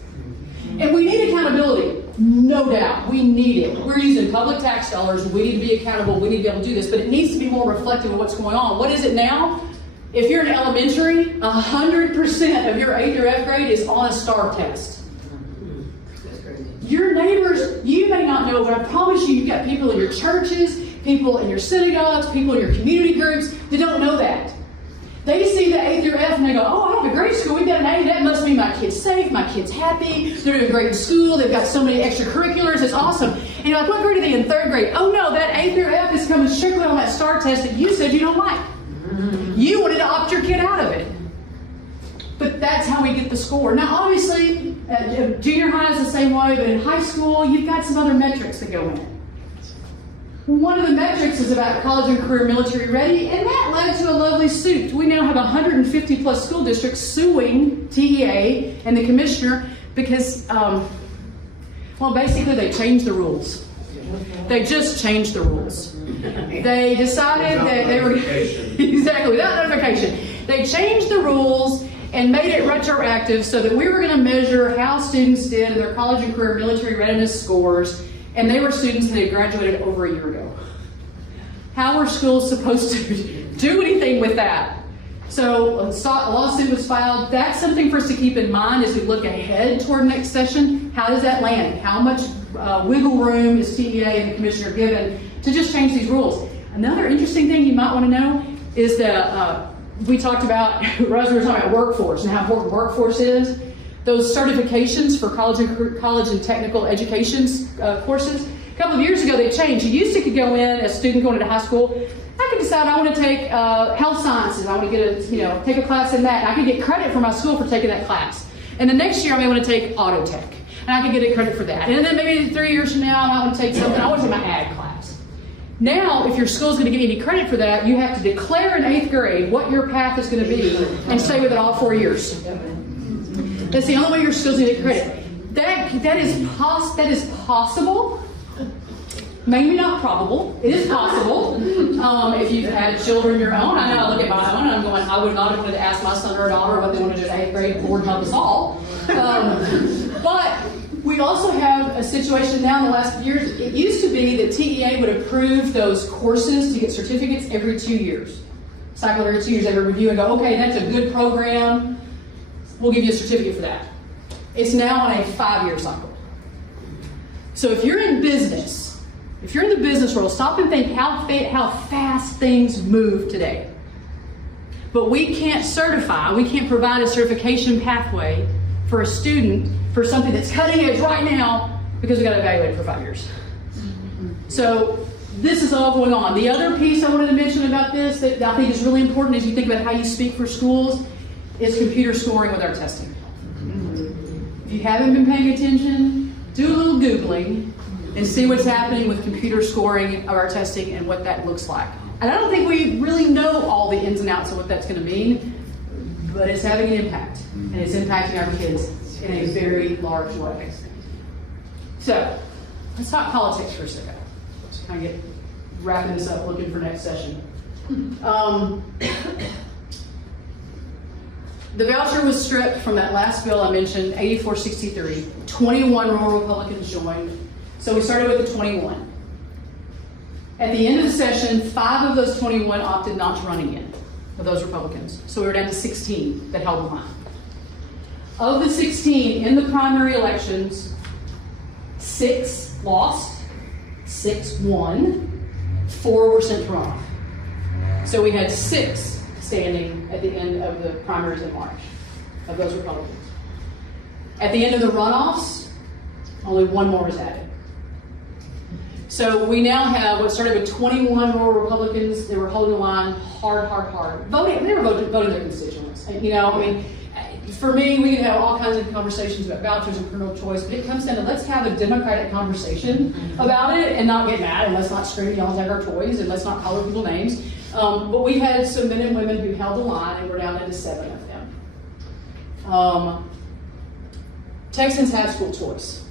And we need accountability, no doubt. We need it. We're using public tax dollars. We need to be accountable. We need to be able to do this. But it needs to be more reflective of what's going on. What is it now? If you're in elementary, 100% of your 8th or F grade is on a STAR test. Your neighbors, you may not know, but I promise you, you've got people in your churches, people in your synagogues, people in your community groups that don't know that. They see the 8th or F and they go, oh, I have a great school. We've got an A. That must mean my kid's safe. My kid's happy. They're doing great in school. They've got so many extracurriculars. It's awesome. And you're like, what grade are they in? 3rd grade. Oh, no, that 8th or F is coming strictly on that STAR test that you said you don't like. You wanted to opt your kid out of it. But that's how we get the score. Now, obviously, junior high is the same way, but in high school, you've got some other metrics that go in it. One of the metrics is about college and career military ready, and that led to a lovely suit. We now have 150 plus school districts suing TEA and the commissioner because, basically they changed the rules. They just changed the rules. They decided that they were, exactly, without notification. They changed the rules and made it retroactive so that we were going to measure how students did in their college and career military readiness scores. And they were students that had graduated over a year ago. How are schools supposed to do anything with that? So a lawsuit was filed. That's something for us to keep in mind as we look ahead toward next session. How does that land? How much wiggle room is TEA and the commissioner given to just change these rules? Another interesting thing you might want to know is that we talked about, Rosie, we were talking about workforce and how important workforce is. Those certifications for college and technical education courses, a couple of years ago they changed. You used to could go in as a student going into high school. I could decide I want to take health sciences. I want to take a class in that. I could get credit from my school for taking that class. And the next year I may want to take auto tech. and I can get a credit for that. And then maybe 3 years from now, I might want to take something. I want to take my ag class. Now, if your school's going to give you any credit for that, you have to declare in 8th grade what your path is going to be and stay with it all 4 years. That's the only way your school's going to get credit. That is possible. Maybe not probable. It is possible. If you've had children of your own, I know I look at my own and I'm going, I would not have wanted to ask my son or daughter what they want to do in 8th grade. Lord help us all. But we also have a situation now in the last few years. It used to be that TEA would approve those courses to get certificates every 2 years. Cycle every 2 years, they would review and go, okay, that's a good program. We'll give you a certificate for that. It's now on a 5-year cycle. So if you're in business, if you're in the business world, stop and think how fast things move today. But we can't certify, we can't provide a certification pathway for a student for something that's cutting edge right now because we got to evaluate it for 5 years. So this is all going on. The other piece I wanted to mention about this that I think is really important as you think about how you speak for schools is computer scoring with our testing. If you haven't been paying attention, do a little Googling and see what's happening with computer scoring of our testing and what that looks like. And I don't think we really know all the ins and outs of what that's going to mean, but it's having an impact, and it's impacting our kids in a very large way. So, let's talk politics for a second. Just kind of get wrapping this up, looking for next session. The voucher was stripped from that last bill I mentioned, 8463. 21 rural Republicans joined. So we started with the 21. At the end of the session, 5 of those 21 opted not to run again, of those Republicans. So we were down to 16 that held the line. Of the 16 in the primary elections, 6 lost, 6 won, 4 were sent to runoff. So we had 6 standing at the end of the primaries in March of those Republicans. At the end of the runoffs, only 1 more was added. So we now have what started with 21 rural Republicans. They were holding the line hard. They were voting their constituents. And, I mean, for me, we can have all kinds of conversations about vouchers and criminal choice, but it comes down to let's have a democratic conversation about it and not get mad, and let's not scream, yell, and take our toys, and let's not call people names. But we had some men and women who held the line, and we're down to 7 of them. Texans have school choice.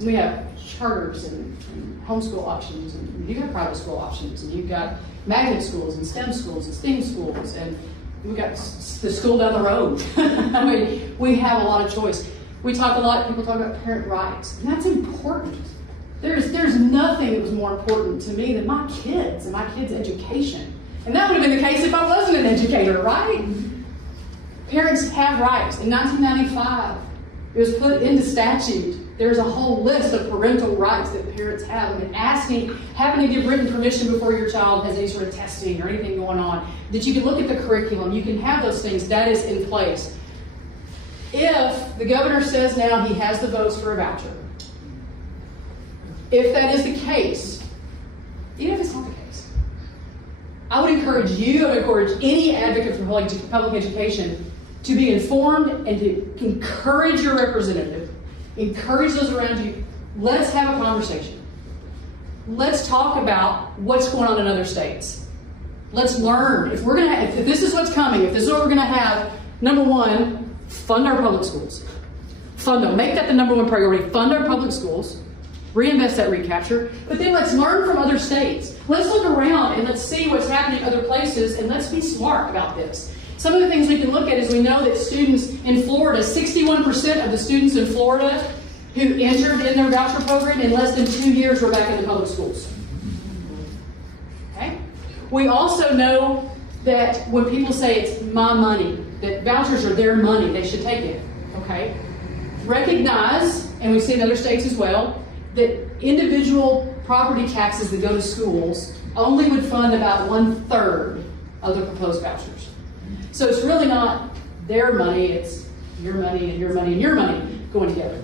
We have charters and homeschool options, and you've got private school options, and you've got magnet schools and STEM schools and STEAM schools, and we've got the school down the road. I mean, we have a lot of choice. We talk a lot, people talk about parent rights, and that's important. There's nothing that was more important to me than my kids and my kids' education. And that would have been the case if I wasn't an educator, right? Parents have rights. In 1995, it was put into statute. There's a whole list of parental rights that parents have, and having to give written permission before your child has any sort of testing or anything going on, that you can look at the curriculum, you can have those things, that is in place. If the governor says now he has the votes for a voucher, if that is the case, even if it's not the case, I would encourage you, I would encourage any advocate for public education to be informed and to encourage your representative, encourage those around you. Let's have a conversation. Let's talk about what's going on in other states. Let's learn. If this is what's coming, if this is what we're going to have, number one, fund our public schools. Fund them. Make that the number 1 priority. Fund our public schools. Reinvest that recapture. But then let's learn from other states. Let's look around and let's see what's happening in other places, and let's be smart about this. Some of the things we can look at is we know that students in Florida, 61% of the students in Florida who entered in their voucher program in less than 2 years were back in the public schools. Okay? We also know that when people say it's my money, that vouchers are their money, they should take it. Okay? Recognize, and we see in other states as well, that individual property taxes that go to schools only would fund about 1/3 of the proposed vouchers. So it's really not their money, it's your money and your money and your money going together.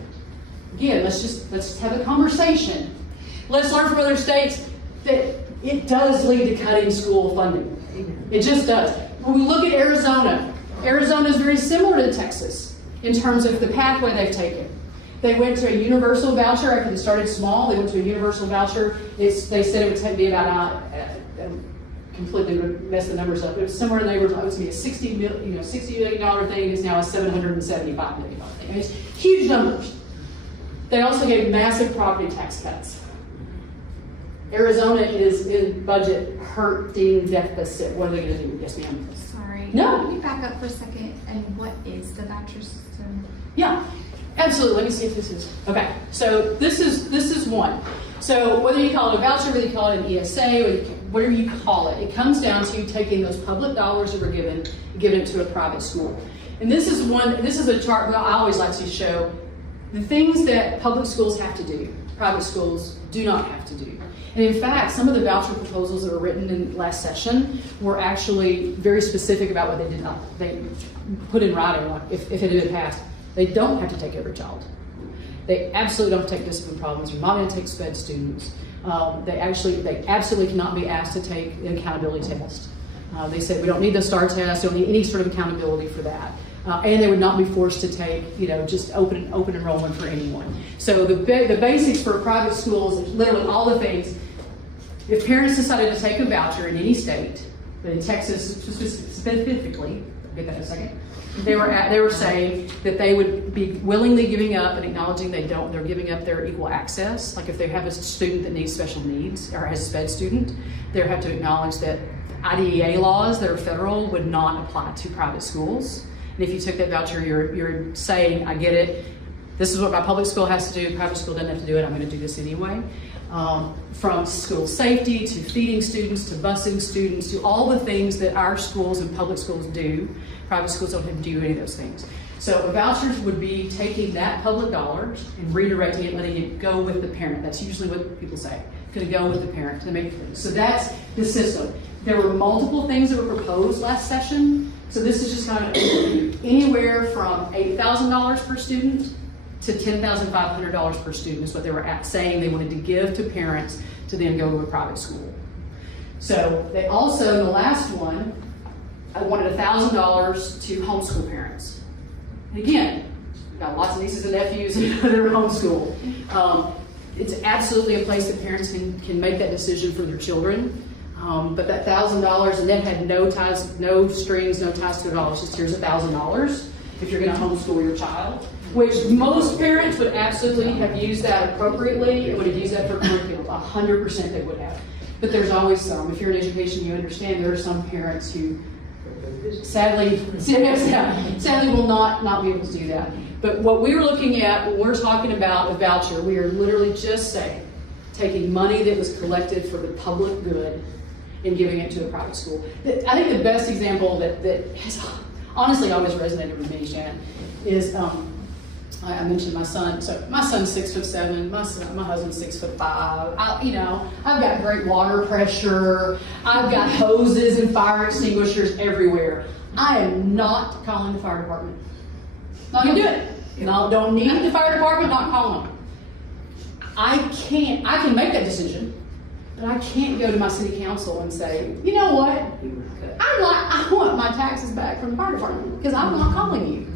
Again, let's have a conversation. Let's learn from other states that it does lead to cutting school funding. It just does. When we look at Arizona is very similar to Texas. in terms of the pathway they've taken. They went to a universal voucher after they started small. They went to a universal voucher. They said it would take me about completely messed the numbers up. It was somewhere in the neighborhood. It was going to be a $60 million thing. It's now a $775 million thing. I mean, it's huge numbers. They also gave massive property tax cuts. Arizona is in budget hurting deficit. What are they going to do? Yes, ma'am. Sorry. No. Can you back up for a second? And what is the voucher system? Yeah, absolutely. Let me see if this is okay. So this is one. So whether you call it a voucher, whether you call it an ESA, whatever you call it, it comes down to taking those public dollars that were given and giving it to a private school. And this is one. This is a chart that I always like to show the things that public schools have to do. Private schools do not have to do. And in fact, some of the voucher proposals that were written in last session were actually very specific about what they did not. They put in writing, like if it had been passed, they don't have to take every child. They absolutely don't take discipline problems. They're not going to take SPED students. They absolutely cannot be asked to take the accountability test. They said we don't need the STAR test. Don't need any sort of accountability for that. And they would not be forced to take, just open enrollment for anyone. So the basics for private schools, literally all the things. If parents decided to take a voucher in any state, but in Texas specifically, I'll get that in a second, they were saying that they would be willingly giving up and acknowledging they're giving up their equal access. Like if they have a student that needs special needs or has a SPED student, they have to acknowledge that IDEA laws that are federal would not apply to private schools. And if you took that voucher, you're saying, I get it. This is what my public school has to do. Private school doesn't have to do it. I'm going to do this anyway. From school safety to feeding students to busing students to all the things that our schools and public schools do. Private schools don't have to do any of those things. So vouchers would be taking that public dollars and redirecting it, letting it go with the parent. That's usually what people say. It's going to go with the parent. So that's the system. There were multiple things that were proposed last session. So this is just kind of anywhere from $8,000 per student to $10,500 per student is what they were saying they wanted to give to parents to then go to a private school. So they also, in the last one, wanted $1,000 to homeschool parents. And again, we've got lots of nieces and nephews that are homeschooled. It's absolutely a place that parents can make that decision for their children. But that $1,000, and that had no ties, no strings, no ties to it all. It's just here's $1,000 if you're going to homeschool your child, which most parents would absolutely have used that appropriately and would have used that for curriculum. 100% they would have. But there's always some. If you're in education, you understand there are some parents who sadly will not be able to do that. But what we were looking at when we're talking about a voucher, we are literally just saying taking money that was collected for the public good and giving it to a private school. I think the best example that has honestly always resonated with me, Shannon, is I mentioned my son. So my son's 6'7". My husband's 6'5". I've got great water pressure. I've got hoses and fire extinguishers everywhere. I am not calling the fire department. Not gonna do it. No, don't need the fire department. Not calling them. I can make that decision. But I can't go to my city council and say, you know what? I want my taxes back from the fire department because I'm not calling you.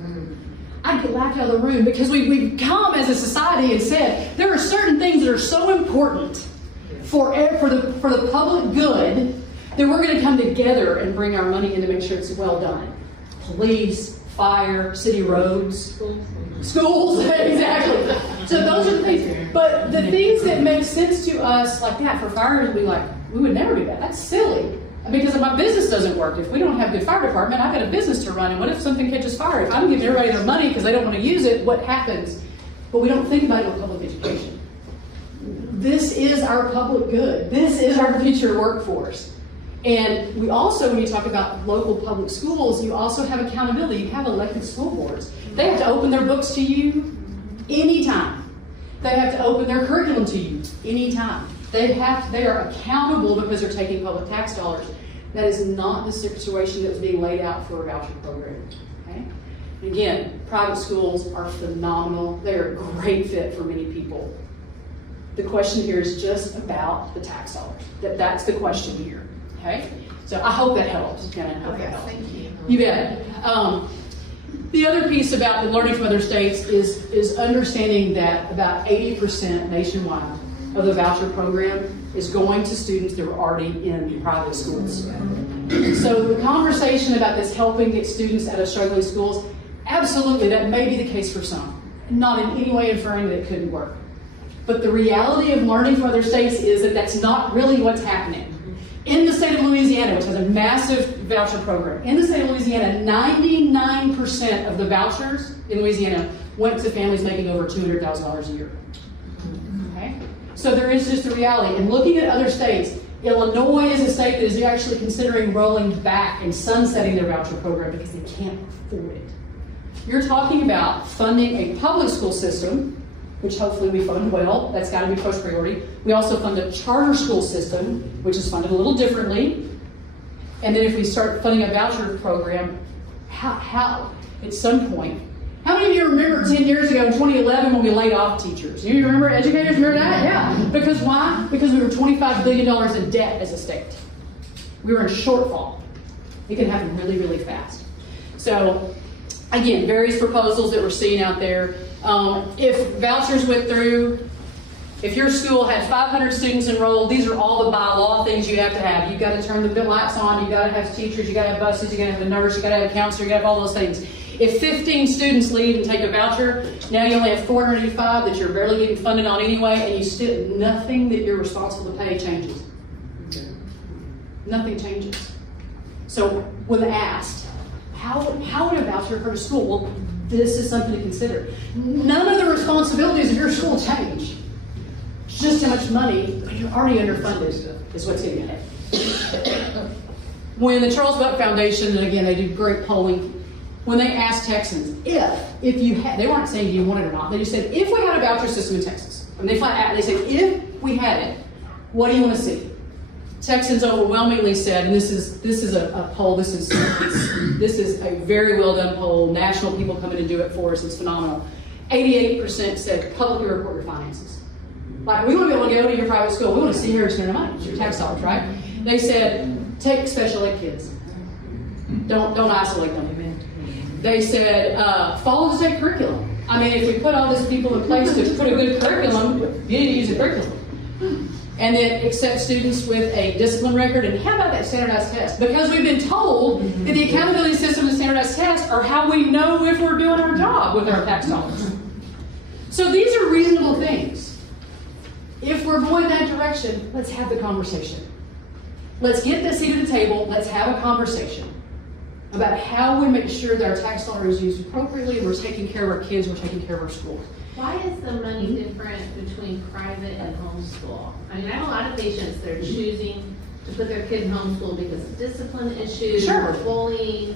I'd get laughed out of the room because we've come as a society and said there are certain things that are so important for the public good that we're going to come together and bring our money in to make sure it's well done. Police, fire, city roads, schools, exactly. So those are the things. But the things that make sense to us like that, for fire, we would never do that. That's silly. Because if my business doesn't work, if we don't have a good fire department, I've got a business to run, and what if something catches fire? If I'm giving everybody their money because they don't want to use it, what happens? But we don't think about it with public education. This is our public good. This is our future workforce. And we also, when you talk about local public schools, you also have accountability. You have elected school boards. They have to open their books to you anytime. They have to open their curriculum to you anytime. They are accountable because they're taking public tax dollars. That is not the situation that was being laid out for a voucher program. Okay? Again, private schools are phenomenal. They're a great fit for many people. The question here is just about the tax dollars. That's the question here. Okay? So I hope that helps. Yes, thank you. You bet. The other piece about the learning from other states is understanding that about 80% nationwide of the voucher program is going to students that are already in private schools. So the conversation about this helping get students out of struggling schools, absolutely, that may be the case for some. Not in any way inferring that it couldn't work. But the reality of learning from other states is that that's not really what's happening. In the state of Louisiana, which has a massive voucher program, in the state of Louisiana, 99% of the vouchers in Louisiana went to families making over $200,000 a year. Okay? So there is just a reality. And looking at other states, Illinois is a state that is actually considering rolling back and sunsetting their voucher program because they can't afford it. You're talking about funding a public school system, which hopefully we fund well. That's got to be first priority. We also fund a charter school system, which is funded a little differently. And then if we start funding a voucher program, how at some point, how many of you remember 10 years ago in 2011 when we laid off teachers? You remember educators? Remember that? Yeah. Because why? Because we were $25 billion in debt as a state. We were in shortfall. It can happen really, really fast. So, again, various proposals that we're seeing out there. If vouchers went through, if your school had 500 students enrolled, these are all the by law things you have to have. You've got to turn the lights on, you've got to have teachers, you've got to have buses, you've got to have a nurse, you've got to have a counselor, you've got to have all those things. If 15 students leave and take a voucher, now you only have 485 that you're barely getting funded on anyway, and you still, nothing that you're responsible to pay changes. Nothing changes. So when asked, how would a voucher hurt a school? Well, this is something to consider. None of the responsibilities of your school change. It's just how much money, but you're already underfunded, is what's in it. When the Charles Buck Foundation, and again, they do great polling, when they asked Texans, if you had, they weren't saying do you want it or not, they just said, if we had a voucher system in Texas, and they said, if we had it, what do you want to see? Texans overwhelmingly said, and this is a poll, this is a very well done poll, national people come in and do it for us, it's phenomenal. 88% said publicly report your finances. Like, we want to be able to go to your private school, we want to see where you're spending money, it's your tax dollars, right? They said, take special ed kids. Don't isolate them. They said, follow the state curriculum. I mean, if we put all these people in place to put a good curriculum, you need to use a curriculum. And then accept students with a discipline record. And how about that standardized test? Because we've been told that the accountability system and standardized tests are how we know if we're doing our job with our tax dollars. So these are reasonable things. If we're going that direction, let's have the conversation. Let's get this seat at the table. Let's have a conversation about how we make sure that our tax dollar is used appropriately, we're taking care of our kids, we're taking care of our schools. Why is the money different between private and homeschool? I mean, I have a lot of patients that are choosing to put their kid in homeschool because of discipline issues or bullying.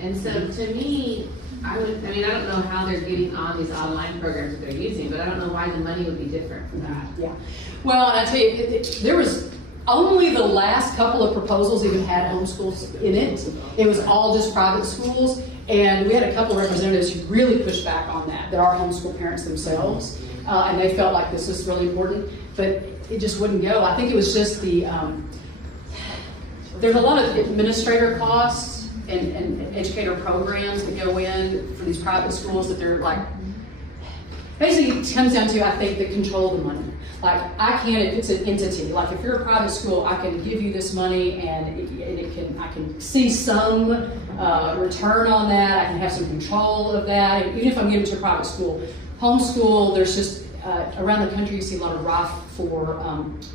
And so to me, I don't know how they're getting on these online programs that they're using, but I don't know why the money would be different for that. Yeah. Well, I tell you, there was only the last couple of proposals even had homeschools in it. It was all just private schools. And we had a couple of representatives who really pushed back on that are homeschool parents themselves. And they felt like this was really important, but it just wouldn't go. I think it was just there's a lot of administrator costs and educator programs that go in for these private schools that they're like, basically it comes down to, I think, the control of the money. Like, I can, if it's an entity, like if you're a private school, I can give you this money and I can see some return on that, I can have some control of that, even if I'm giving it to a private school. Homeschool, there's just, around the country you see a lot of rife for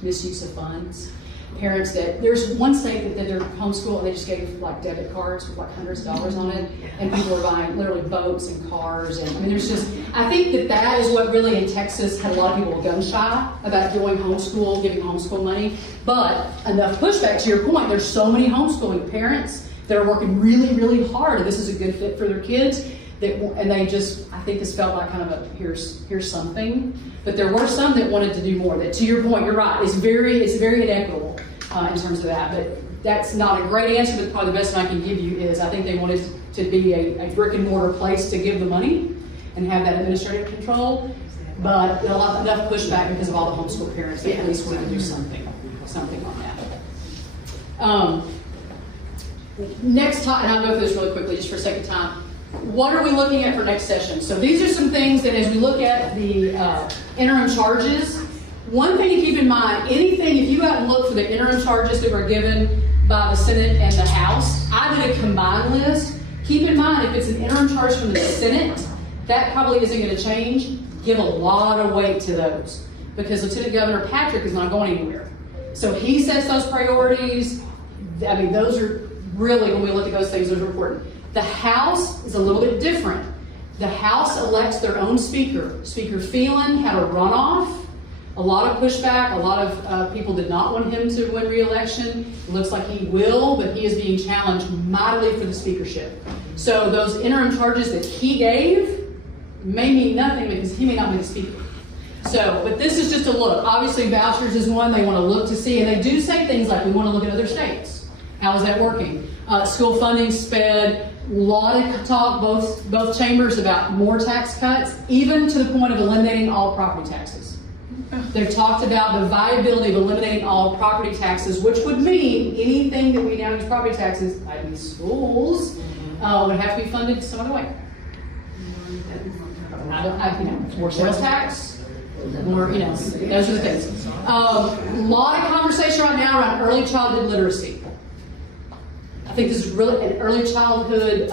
misuse of funds. Parents there's one state that did their homeschool and they just gave like debit cards with like hundreds of dollars on it, and people are buying literally boats and cars, and I mean there's just, I think that is what really in Texas had a lot of people gun shy about doing homeschool, giving homeschool money, but enough pushback to your point, there's so many homeschooling parents that are working really, really hard, and this is a good fit for their kids, and they just, I think this felt like kind of a, here's something, but there were some that wanted to do more, that to your point, you're right, it's very inequitable in terms of that, but that's not a great answer, but probably the best I can give you is I think they wanted to be a brick and mortar place to give the money and have that administrative control, but enough pushback because of all the homeschool parents that at least wanted to do something on that. Next time, and I'll go through this really quickly just for a second time, what are we looking at for next session? So these are some things that as we look at the interim charges, one thing to keep in mind, anything, if you go out and look for the interim charges that were given by the Senate and the House, I did a combined list. Keep in mind, if it's an interim charge from the Senate, that probably isn't going to change. Give a lot of weight to those because Lieutenant Governor Patrick is not going anywhere. So he sets those priorities. I mean, those are really, when we look at those things, those are important. The House is a little bit different. The House elects their own speaker. Speaker Phelan had a runoff. A lot of pushback. A lot of people did not want him to win re-election. It looks like he will, but he is being challenged mightily for the speakership. So those interim charges that he gave may mean nothing because he may not be the speaker. So, but this is just a look. Obviously, vouchers is one they want to look to see, and they do say things like, we want to look at other states. How is that working? School funding sped. A lot of talk, both chambers, about more tax cuts, even to the point of eliminating all property taxes. They've talked about the viability of eliminating all property taxes, which would mean anything that we now use property taxes, i.e. schools, would have to be funded some other way. More sales tax, more, those are the things. A lot of conversation right now around early childhood literacy. I think this is really an early childhood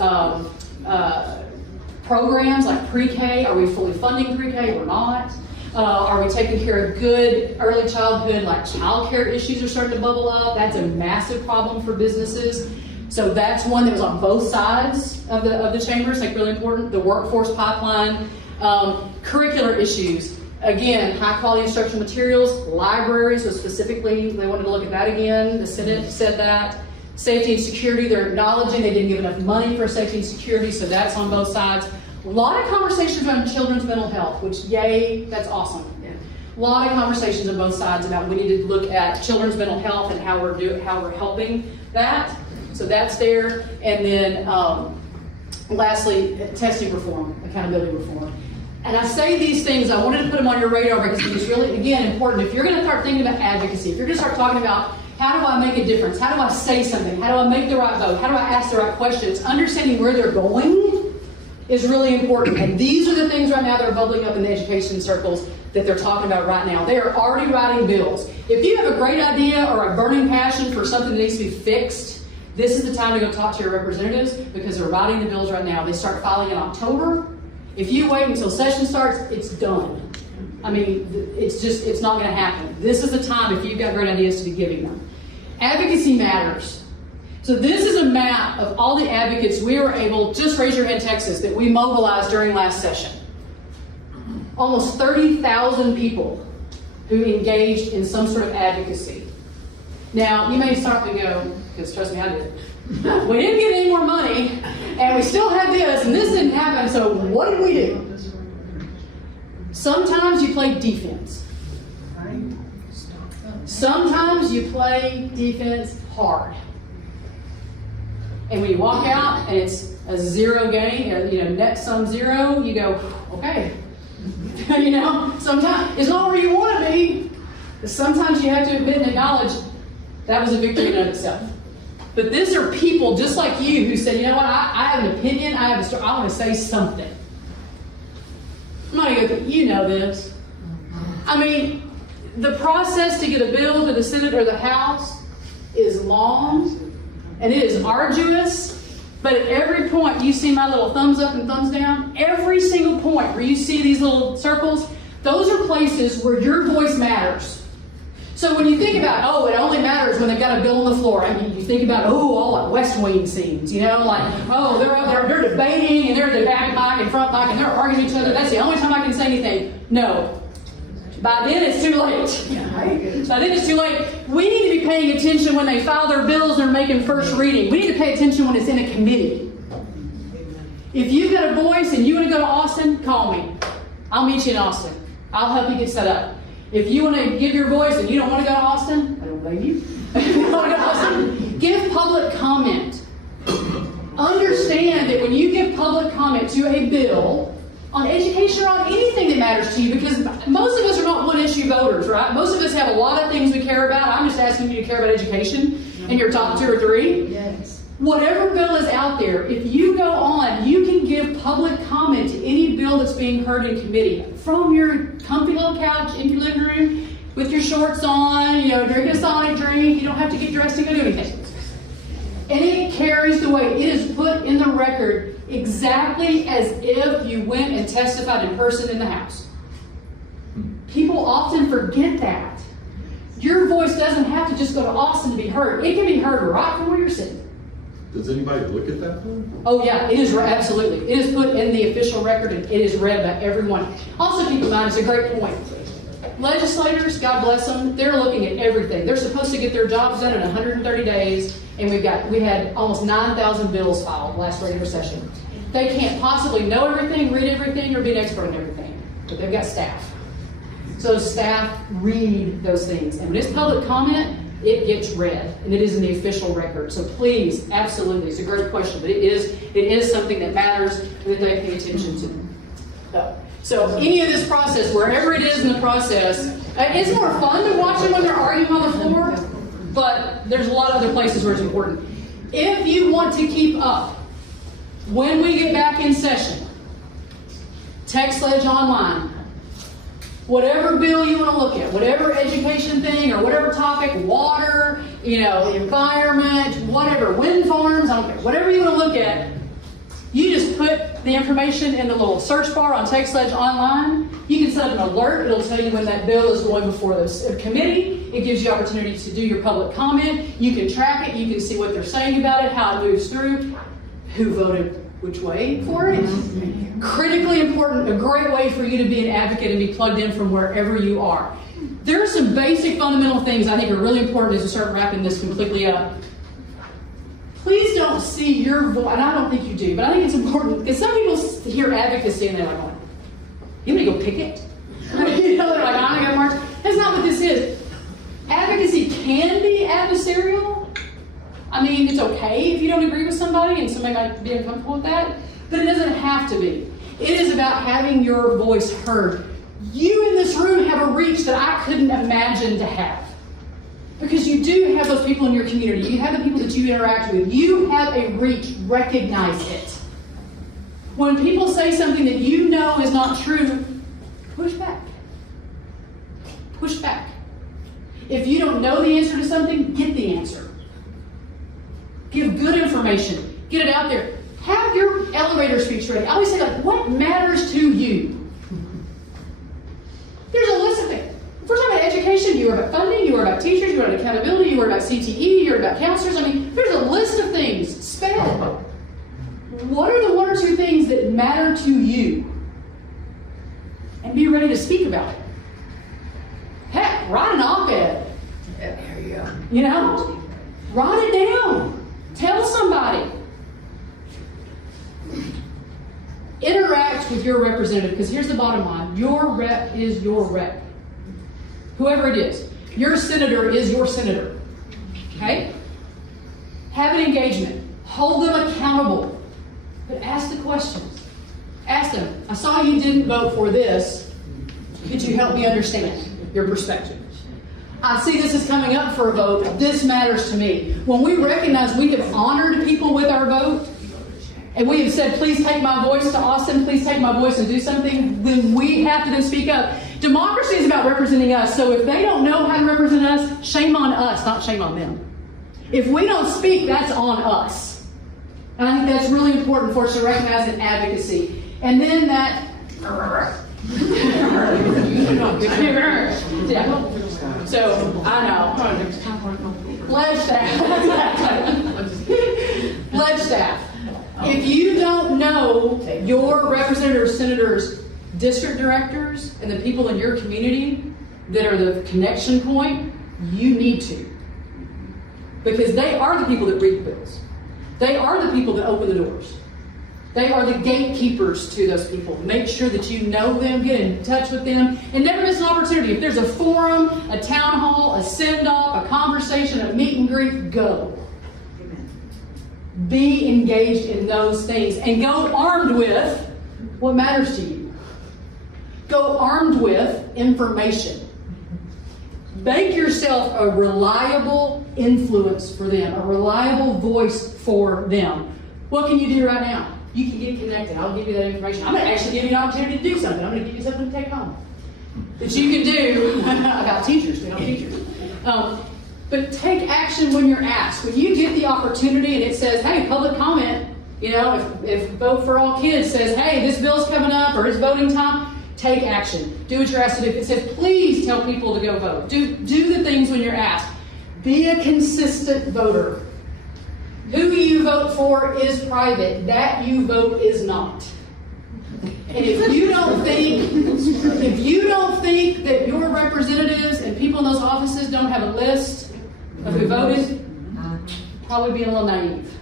programs like pre-K. Are we fully funding pre-K or not? Are we taking care of good early childhood, like childcare issues are starting to bubble up? That's a massive problem for businesses. So that's one that was on both sides of the chambers, like really important. The workforce pipeline, curricular issues. Again, high quality instructional materials, libraries, so specifically they wanted to look at that again. The Senate said that. Safety and security, they're acknowledging they didn't give enough money for safety and security, so that's on both sides. A lot of conversations around children's mental health, which, yay, that's awesome. Yeah. A lot of conversations on both sides about we need to look at children's mental health and how we're helping that. So that's there. And then lastly, testing reform, accountability reform. And I say these things, I wanted to put them on your radar because it's really, again, important. If you're going to start thinking about advocacy, if you're going to start talking about how do I make a difference, how do I say something, how do I make the right vote, how do I ask the right questions, understanding where they're going is really important. And these are the things right now that are bubbling up in the education circles that they're talking about right now. They are already writing bills. If you have a great idea or a burning passion for something that needs to be fixed, this is the time to go talk to your representatives because they're writing the bills right now. They start filing in October. If you wait until session starts, it's done. I mean, it's not going to happen. This is the time, if you've got great ideas, to be giving them. Advocacy matters. So this is a map of all the advocates we were able, just raise your hand Texas, that we mobilized during last session. Almost 30,000 people who engaged in some sort of advocacy. Now, you may start to go, because trust me, I did. We didn't get any more money, and we still have this, and this didn't happen, so what did we do? Sometimes you play defense. Sometimes you play defense hard. And when you walk out and it's a zero gain, net sum zero, you go, okay. Sometimes it's not where you want to be. But sometimes you have to admit and acknowledge that was a victory in and of itself. But these are people just like you who say, you know what, I have an opinion, I want to say something. I'm not going to go, you know this. I mean, the process to get a bill to the Senate or the House is long. And it is arduous, but at every point you see my little thumbs up and thumbs down, every single point where you see these little circles, those are places where your voice matters. So when you think about, it only matters when they've got a bill on the floor. I mean, you think about, all like West Wing scenes, they're up there, they're debating, and they're at the back mic and front mic, and they're arguing with each other. That's the only time I can say anything. No. By then it's too late. By then it's too late. We need to be paying attention when they file their bills and they're making first reading. We need to pay attention when it's in a committee. If you've got a voice and you want to go to Austin, call me. I'll meet you in Austin. I'll help you get set up. If you want to give your voice and you don't want to go to Austin, I don't blame you. If you don't want to go to Austin, give public comment. Understand that when you give public comment to a bill, on education or on anything that matters to you, because most of us are not one-issue voters, right? Most of us have a lot of things we care about. I'm just asking you to care about education and your top 2 or 3. Yes. Whatever bill is out there, if you go on, you can give public comment to any bill that's being heard in committee from your comfy little couch in your living room with your shorts on, drinking a Sonic drink. You don't have to get dressed to go do anything. And it carries the weight. It is put in the record exactly as if you went and testified in person in the House. People often forget that. Your voice doesn't have to just go to Austin to be heard. It can be heard right from where you're sitting. Does anybody look at that one? Oh yeah, it is absolutely. It is put in the official record and it is read by everyone. Also keep in mind, it's a great point. Legislators, God bless them, they're looking at everything. They're supposed to get their jobs done in 130 days, and we had almost 9,000 bills filed last regular session. They can't possibly know everything, read everything, or be an expert in everything, but they've got staff. So staff read those things, and when it's public comment, it gets read, and it is in the official record. So please, absolutely, it's a great question, but it is something that matters that they pay attention to. So any of this process, wherever it is in the process, it's more fun to watch them when they're arguing on the floor, but there's a lot of other places where it's important. If you want to keep up, when we get back in session, text Ledge online. Whatever bill you want to look at, whatever education thing or whatever topic, water, environment, whatever, wind farms, I don't care, whatever you want to look at, you just put the information in the little search bar on TextLedge online. You can set up an alert. It'll tell you when that bill is going before the committee. It gives you opportunity to do your public comment. You can track it. You can see what they're saying about it, how it moves through, who voted which way for it. Critically important, a great way for you to be an advocate and be plugged in from wherever you are. There are some basic fundamental things I think are really important as we start wrapping this completely up. Please don't see your voice, and I don't think you do, but I think it's important, because some people hear advocacy and they're like, you want to go picket? They're like, I'm going to go march. That's not what this is. Advocacy can be adversarial. I mean, it's okay if you don't agree with somebody and somebody might be uncomfortable with that, but it doesn't have to be. It is about having your voice heard. You in this room have a reach that I couldn't imagine to have. Because you do have those people in your community. You have the people that you interact with. You have a reach. Recognize it. When people say something that you know is not true, push back. Push back. If you don't know the answer to something, get the answer. Give good information. Get it out there. Have your elevator speech ready. I always say, what matters to you? There's a list of things. If we're talking about education, you are about funding, you are about teachers, you are about accountability, you are about CTE, you're about counselors. I mean, there's a list of things. SPED. What are the one or two things that matter to you? And be ready to speak about it. Heck, write an op-ed. There you go. Write it down. Tell somebody. Interact with your representative, because here's the bottom line. Your rep is your rep. Whoever it is. Your senator is your senator. Okay? Have an engagement. Hold them accountable. But ask the questions. Ask them, I saw you didn't vote for this. Could you help me understand your perspective? I see this is coming up for a vote. This matters to me. When we recognize we have honored people with our vote, and we have said, please take my voice to Austin, please take my voice and do something, then we have to then speak up. Democracy is about representing us, so if they don't know how to represent us, shame on us, not shame on them. If we don't speak, that's on us. And I think that's really important for us to recognize in advocacy. And then that... yeah. So, I know. Ledge staff. Ledge staff. If you don't know your representatives, senators, district directors, and the people in your community that are the connection point, you need to. Because they are the people that read the bills. They are the people that open the doors. They are the gatekeepers to those people. Make sure that you know them, get in touch with them, and never miss an opportunity. If there's a forum, a town hall, a send-off, a conversation, a meet and greet, go. Be engaged in those things and go armed with what matters to you. Go armed with information. Make yourself a reliable influence for them, a reliable voice for them. What can you do right now? You can get connected. I'll give you that information. I'm going to actually give you an opportunity to do something. I'm going to give you something to take home that you can do about teachers, to help teachers. But take action when you're asked. When you get the opportunity and it says, hey, public comment, you know, if Vote for All Kids says, hey, this bill's coming up or it's voting time, take action. Do what you're asked to do. If it says, please tell people to go vote. Do the things when you're asked. Be a consistent voter. Who you vote for is private. That you vote is not. And if you don't think that your representatives and people in those offices don't have a list of who voted, probably being a little naive.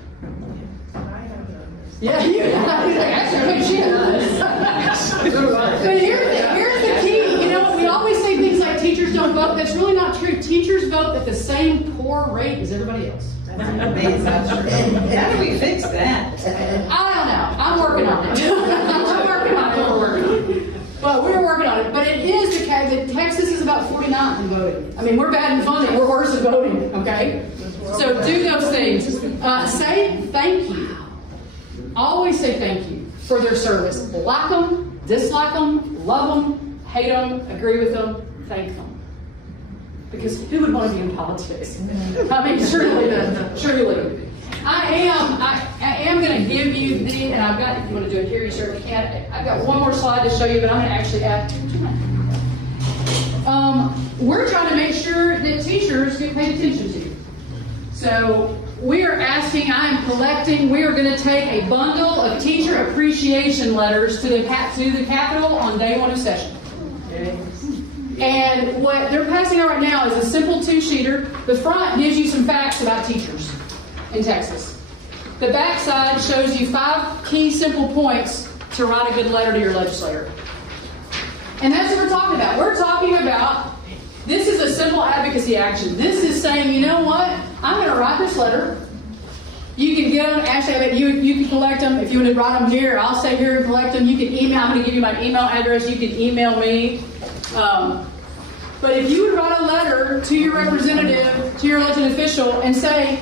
Yeah, actually, she does. But here's the key. You know, we always say things like teachers don't vote. That's really not true. Teachers vote at the same poor rate as everybody else. That's amazing. How do we fix that? I don't know. I'm working on it. Well, we're working on it. But it is the case that Texas is about 49th in voting. I mean, we're bad in funding. We're worse at voting, okay? So do those things. Say thank you. Always say thank you for their service. Like them, dislike them, love them, hate them, agree with them, thank them. Because who would want to be in politics? I mean, surely. I am going to give you and I've got, if you want to do it here, you certainly can. I've got one more slide to show you, but I'm going to actually add we're trying to make sure that teachers get paid attention to. So we are asking, I am collecting, we are going to take a bundle of teacher appreciation letters to the Capitol on day 1 of session. Okay. And what they're passing out right now is a simple 2-sheeter. The front gives you some facts about teachers in Texas. The back side shows you 5 key simple points to write a good letter to your legislator. And that's what we're talking about. We're talking about, this is a simple advocacy action. This is saying, you know what? I'm going to write this letter. You can get them, actually, you can collect them. If you want to write them here, I'll stay here and collect them. You can email, I'm going to give you my email address. You can email me. But if you would write a letter to your representative, to your elected official, and say,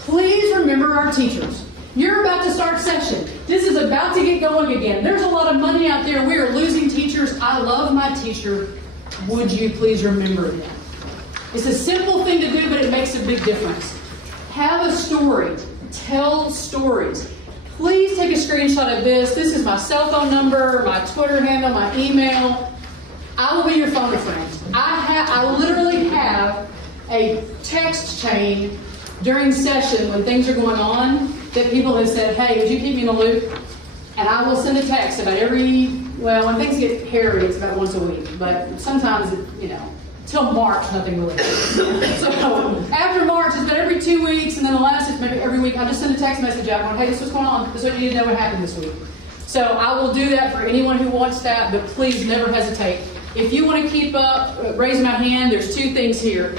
please remember our teachers. You're about to start session. This is about to get going again. There's a lot of money out there. We are losing teachers. I love my teacher. Would you please remember them? It's a simple thing to do, but it makes a big difference. Have a story. Tell stories. Please take a screenshot of this. This is my cell phone number, my Twitter handle, my email. I will be your phone a friend. I literally have a text chain during session when things are going on that people have said, hey, would you keep me in the loop? And I will send a text about when things get hairy, it's about once a week. But sometimes, till March, nothing really happens. So after March, it's about every 2 weeks, and then the last is maybe every week. I just send a text message out going, hey, this is what's going on. This is what you need to know what happened this week. So I will do that for anyone who wants that, but please never hesitate. If you want to keep up, raise my hand, there's 2 things here.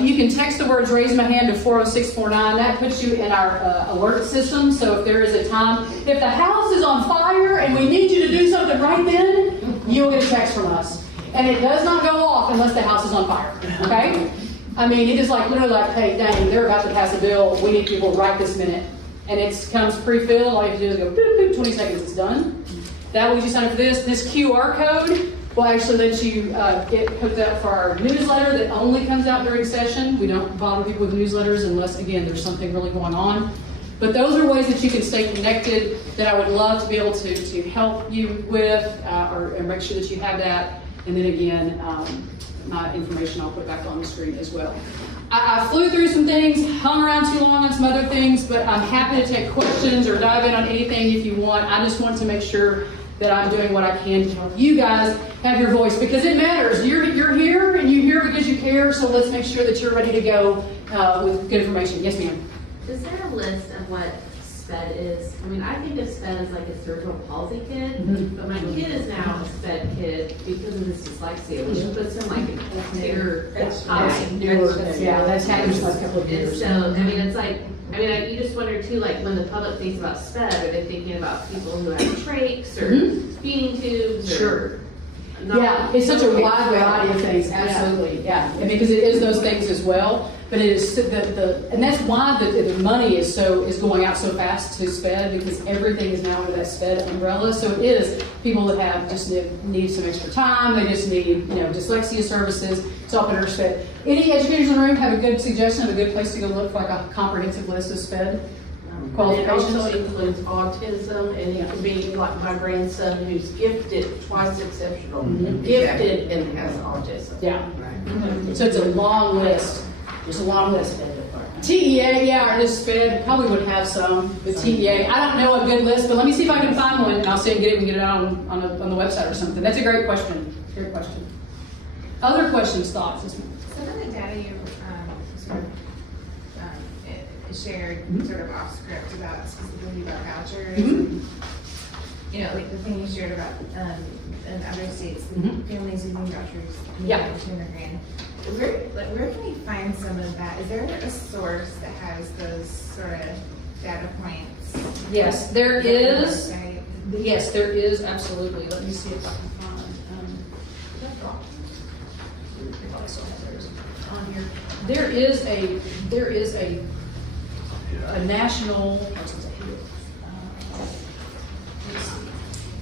You can text the words raise my hand to 40649. That puts you in our alert system. So if there is a time, if the house is on fire and we need you to do something right then, you'll get a text from us. And it does not go off unless the house is on fire. Okay? I mean, it is literally like, hey, dang, they're about to pass a bill. We need people right this minute. And it comes pre-filled. All you have to do is go boop, boop, 20 seconds, it's done. That will get you signed up for this. This QR code will actually let you get hooked up for our newsletter that only comes out during session. We don't bother people with newsletters unless, again, there's something really going on. But those are ways that you can stay connected that I would love to be able to help you with or make sure that you have that. And then again, my information I'll put back on the screen as well. I flew through some things, hung around too long on some other things, but I'm happy to take questions or dive in on anything if you want. I just want to make sure that I'm doing what I can to help you guys have your voice, because it matters. You're here, and you're here because you care, so let's make sure that you're ready to go with good information. Yes, ma'am? Is there a list of what SPED is? I mean, I think of SPED as like a cerebral palsy kid, but my kid is now a SPED kid because of his dyslexia, which puts him like in tier high. Yeah, that's happened for a couple of years. And so, I mean, it's like, you just wonder too, like when the public thinks about SPED, are they thinking about people who have trachs or feeding tubes? Sure. Yeah, it's such a wide variety of things, absolutely, yeah. I mean, because it is those things as well, but it is, and that's why the money is going out so fast to SPED, because everything is now under that SPED umbrella, so it is people that have just need some extra time, they just need, dyslexia services, it's all under SPED. Any educators in the room have a good suggestion of a good place to go look for like a comprehensive list of SPED It qualifications? also includes autism, and it could be like my grandson who's gifted, twice exceptional, gifted and has autism. Yeah. So it's a long list. There's a long list. TEA, yeah, or this SPED probably would have some. But TEA, I don't know a good list, but let me see if I can find one, and I'll see if we can get it out on the website or something. That's a great question. Great question. Other questions, thoughts? Some of the data you sort of shared sort of off script about specifically about vouchers. Like the thing you shared about in other states, families using vouchers between their grand. Where can we find some of that? Is there a source that has those sort of data points? Yes, there is. Yes, there is, absolutely. Let me see if I can find. That dropped. I still have theirs on here. There is a national.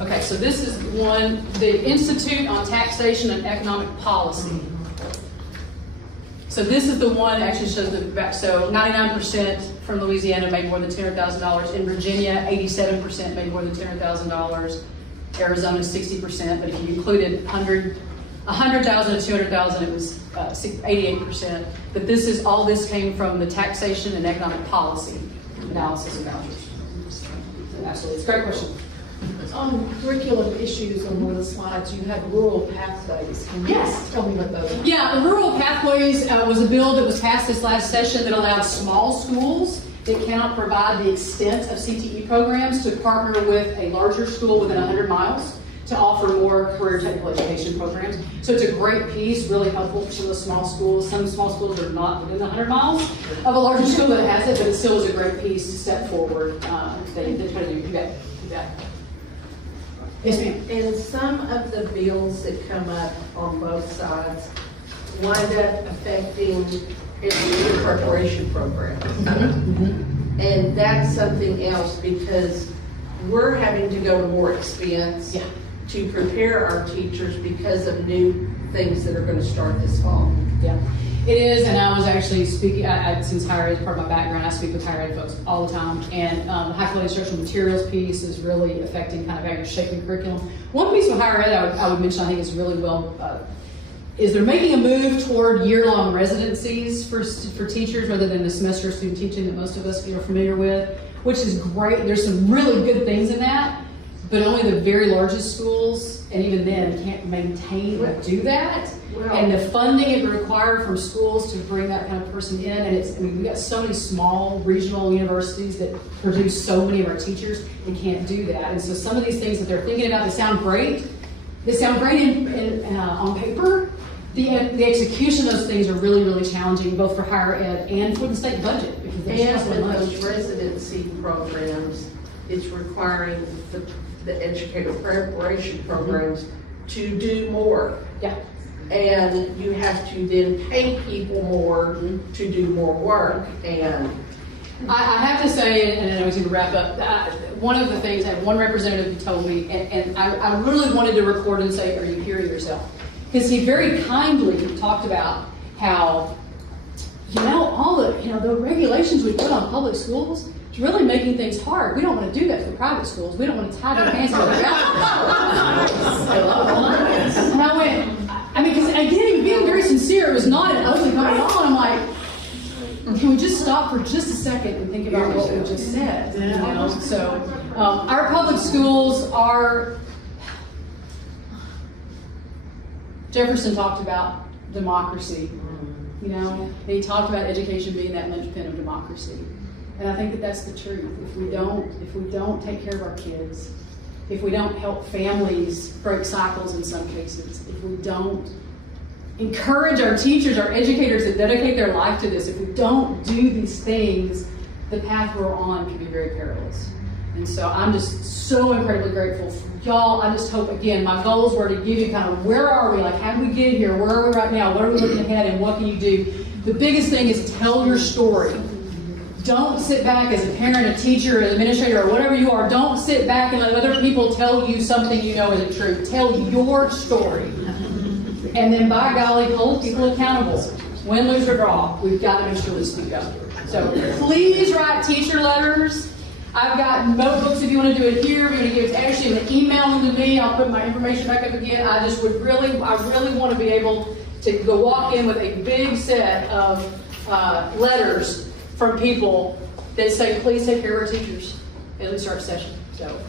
Okay, so this is one, the Institute on Taxation and Economic Policy. So this is the one that actually shows the back. So 99% from Louisiana made more than $200,000. In Virginia, 87% made more than $200,000. Arizona, 60%. But if you included 100,000 to 200,000, it was 88%. But all this came from the Taxation and Economic Policy analysis of vouchers. Absolutely, it's a great question. On curriculum issues on one of the slides, you had rural pathways. Can you tell me what those are? Yeah, the Rural Pathways was a bill that was passed this last session that allowed small schools that cannot provide the extent of CTE programs to partner with a larger school within 100 miles to offer more career technical education programs. So it's a great piece, really helpful for some of the small schools. Some small schools are not within the 100 miles of a larger school that has it, but it still is a great piece to step forward. They try to do that. Yes, ma'am. And some of the bills that come up on both sides wind up affecting education preparation programs. And that's something else because we're having to go to more expense to prepare our teachers because of new things that are going to start this fall. Yeah, it is, and I was actually speaking, since higher ed is part of my background, I speak with higher ed folks all the time, and the high quality instructional materials piece is really affecting kind of how you're shaping curriculum. One piece with higher ed I would mention I think is really is they're making a move toward year-long residencies for teachers rather than the semester student teaching that most of us are familiar with, which is great. There's some really good things in that, but only the very largest schools, and even then, can't maintain or do that. And the funding it required from schools to bring that kind of person in, and we've got so many small regional universities that produce so many of our teachers, they can't do that. And so some of these things that they're thinking about, they sound great. They sound great on paper. The execution of those things are really, really challenging, both for higher ed and for the state budget. Because and with those residency programs, it's requiring the educator preparation programs to do more. Yeah. And you have to then pay people more to do more work. And I have to say, and I was going to wrap up, one of the things that one representative told me, and I really wanted to record and say, are you hearing yourself? Because he very kindly talked about how, all the regulations we put on public schools, it's really making things hard. We don't want to do that for private schools. We don't want to tie their hands to the ground. And I went, because again, being very sincere, it was not an ugly comment at all. And I'm like, can we just stop for just a second and think about what we just said? So our public schools are, Jefferson talked about democracy, and he talked about education being that linchpin of democracy. And I think that that's the truth. If we don't take care of our kids, if we don't help families break cycles in some cases, if we don't encourage our teachers, our educators to dedicate their life to this, if we don't do these things, the path we're on can be very perilous. And so I'm just so incredibly grateful for y'all. I just hope, again, my goals were to give you kind of where are we, like how did we get here, where are we right now, what are we looking ahead, and what can you do? The biggest thing is tell your story. Don't sit back as a parent, a teacher, an administrator, or whatever you are. Don't sit back and let other people tell you something you know isn't true. Tell your story. And then, by golly, hold people accountable. Win, lose, or draw. We've got to make sure this thing goes. So please write teacher letters. I've got notebooks if you want to do it here. If you want to give it to Ashley, you want to email them to me. I'll put my information back up again. I really want to be able to go walk in with a big set of letters from people that say, please take care of our teachers as we start session. So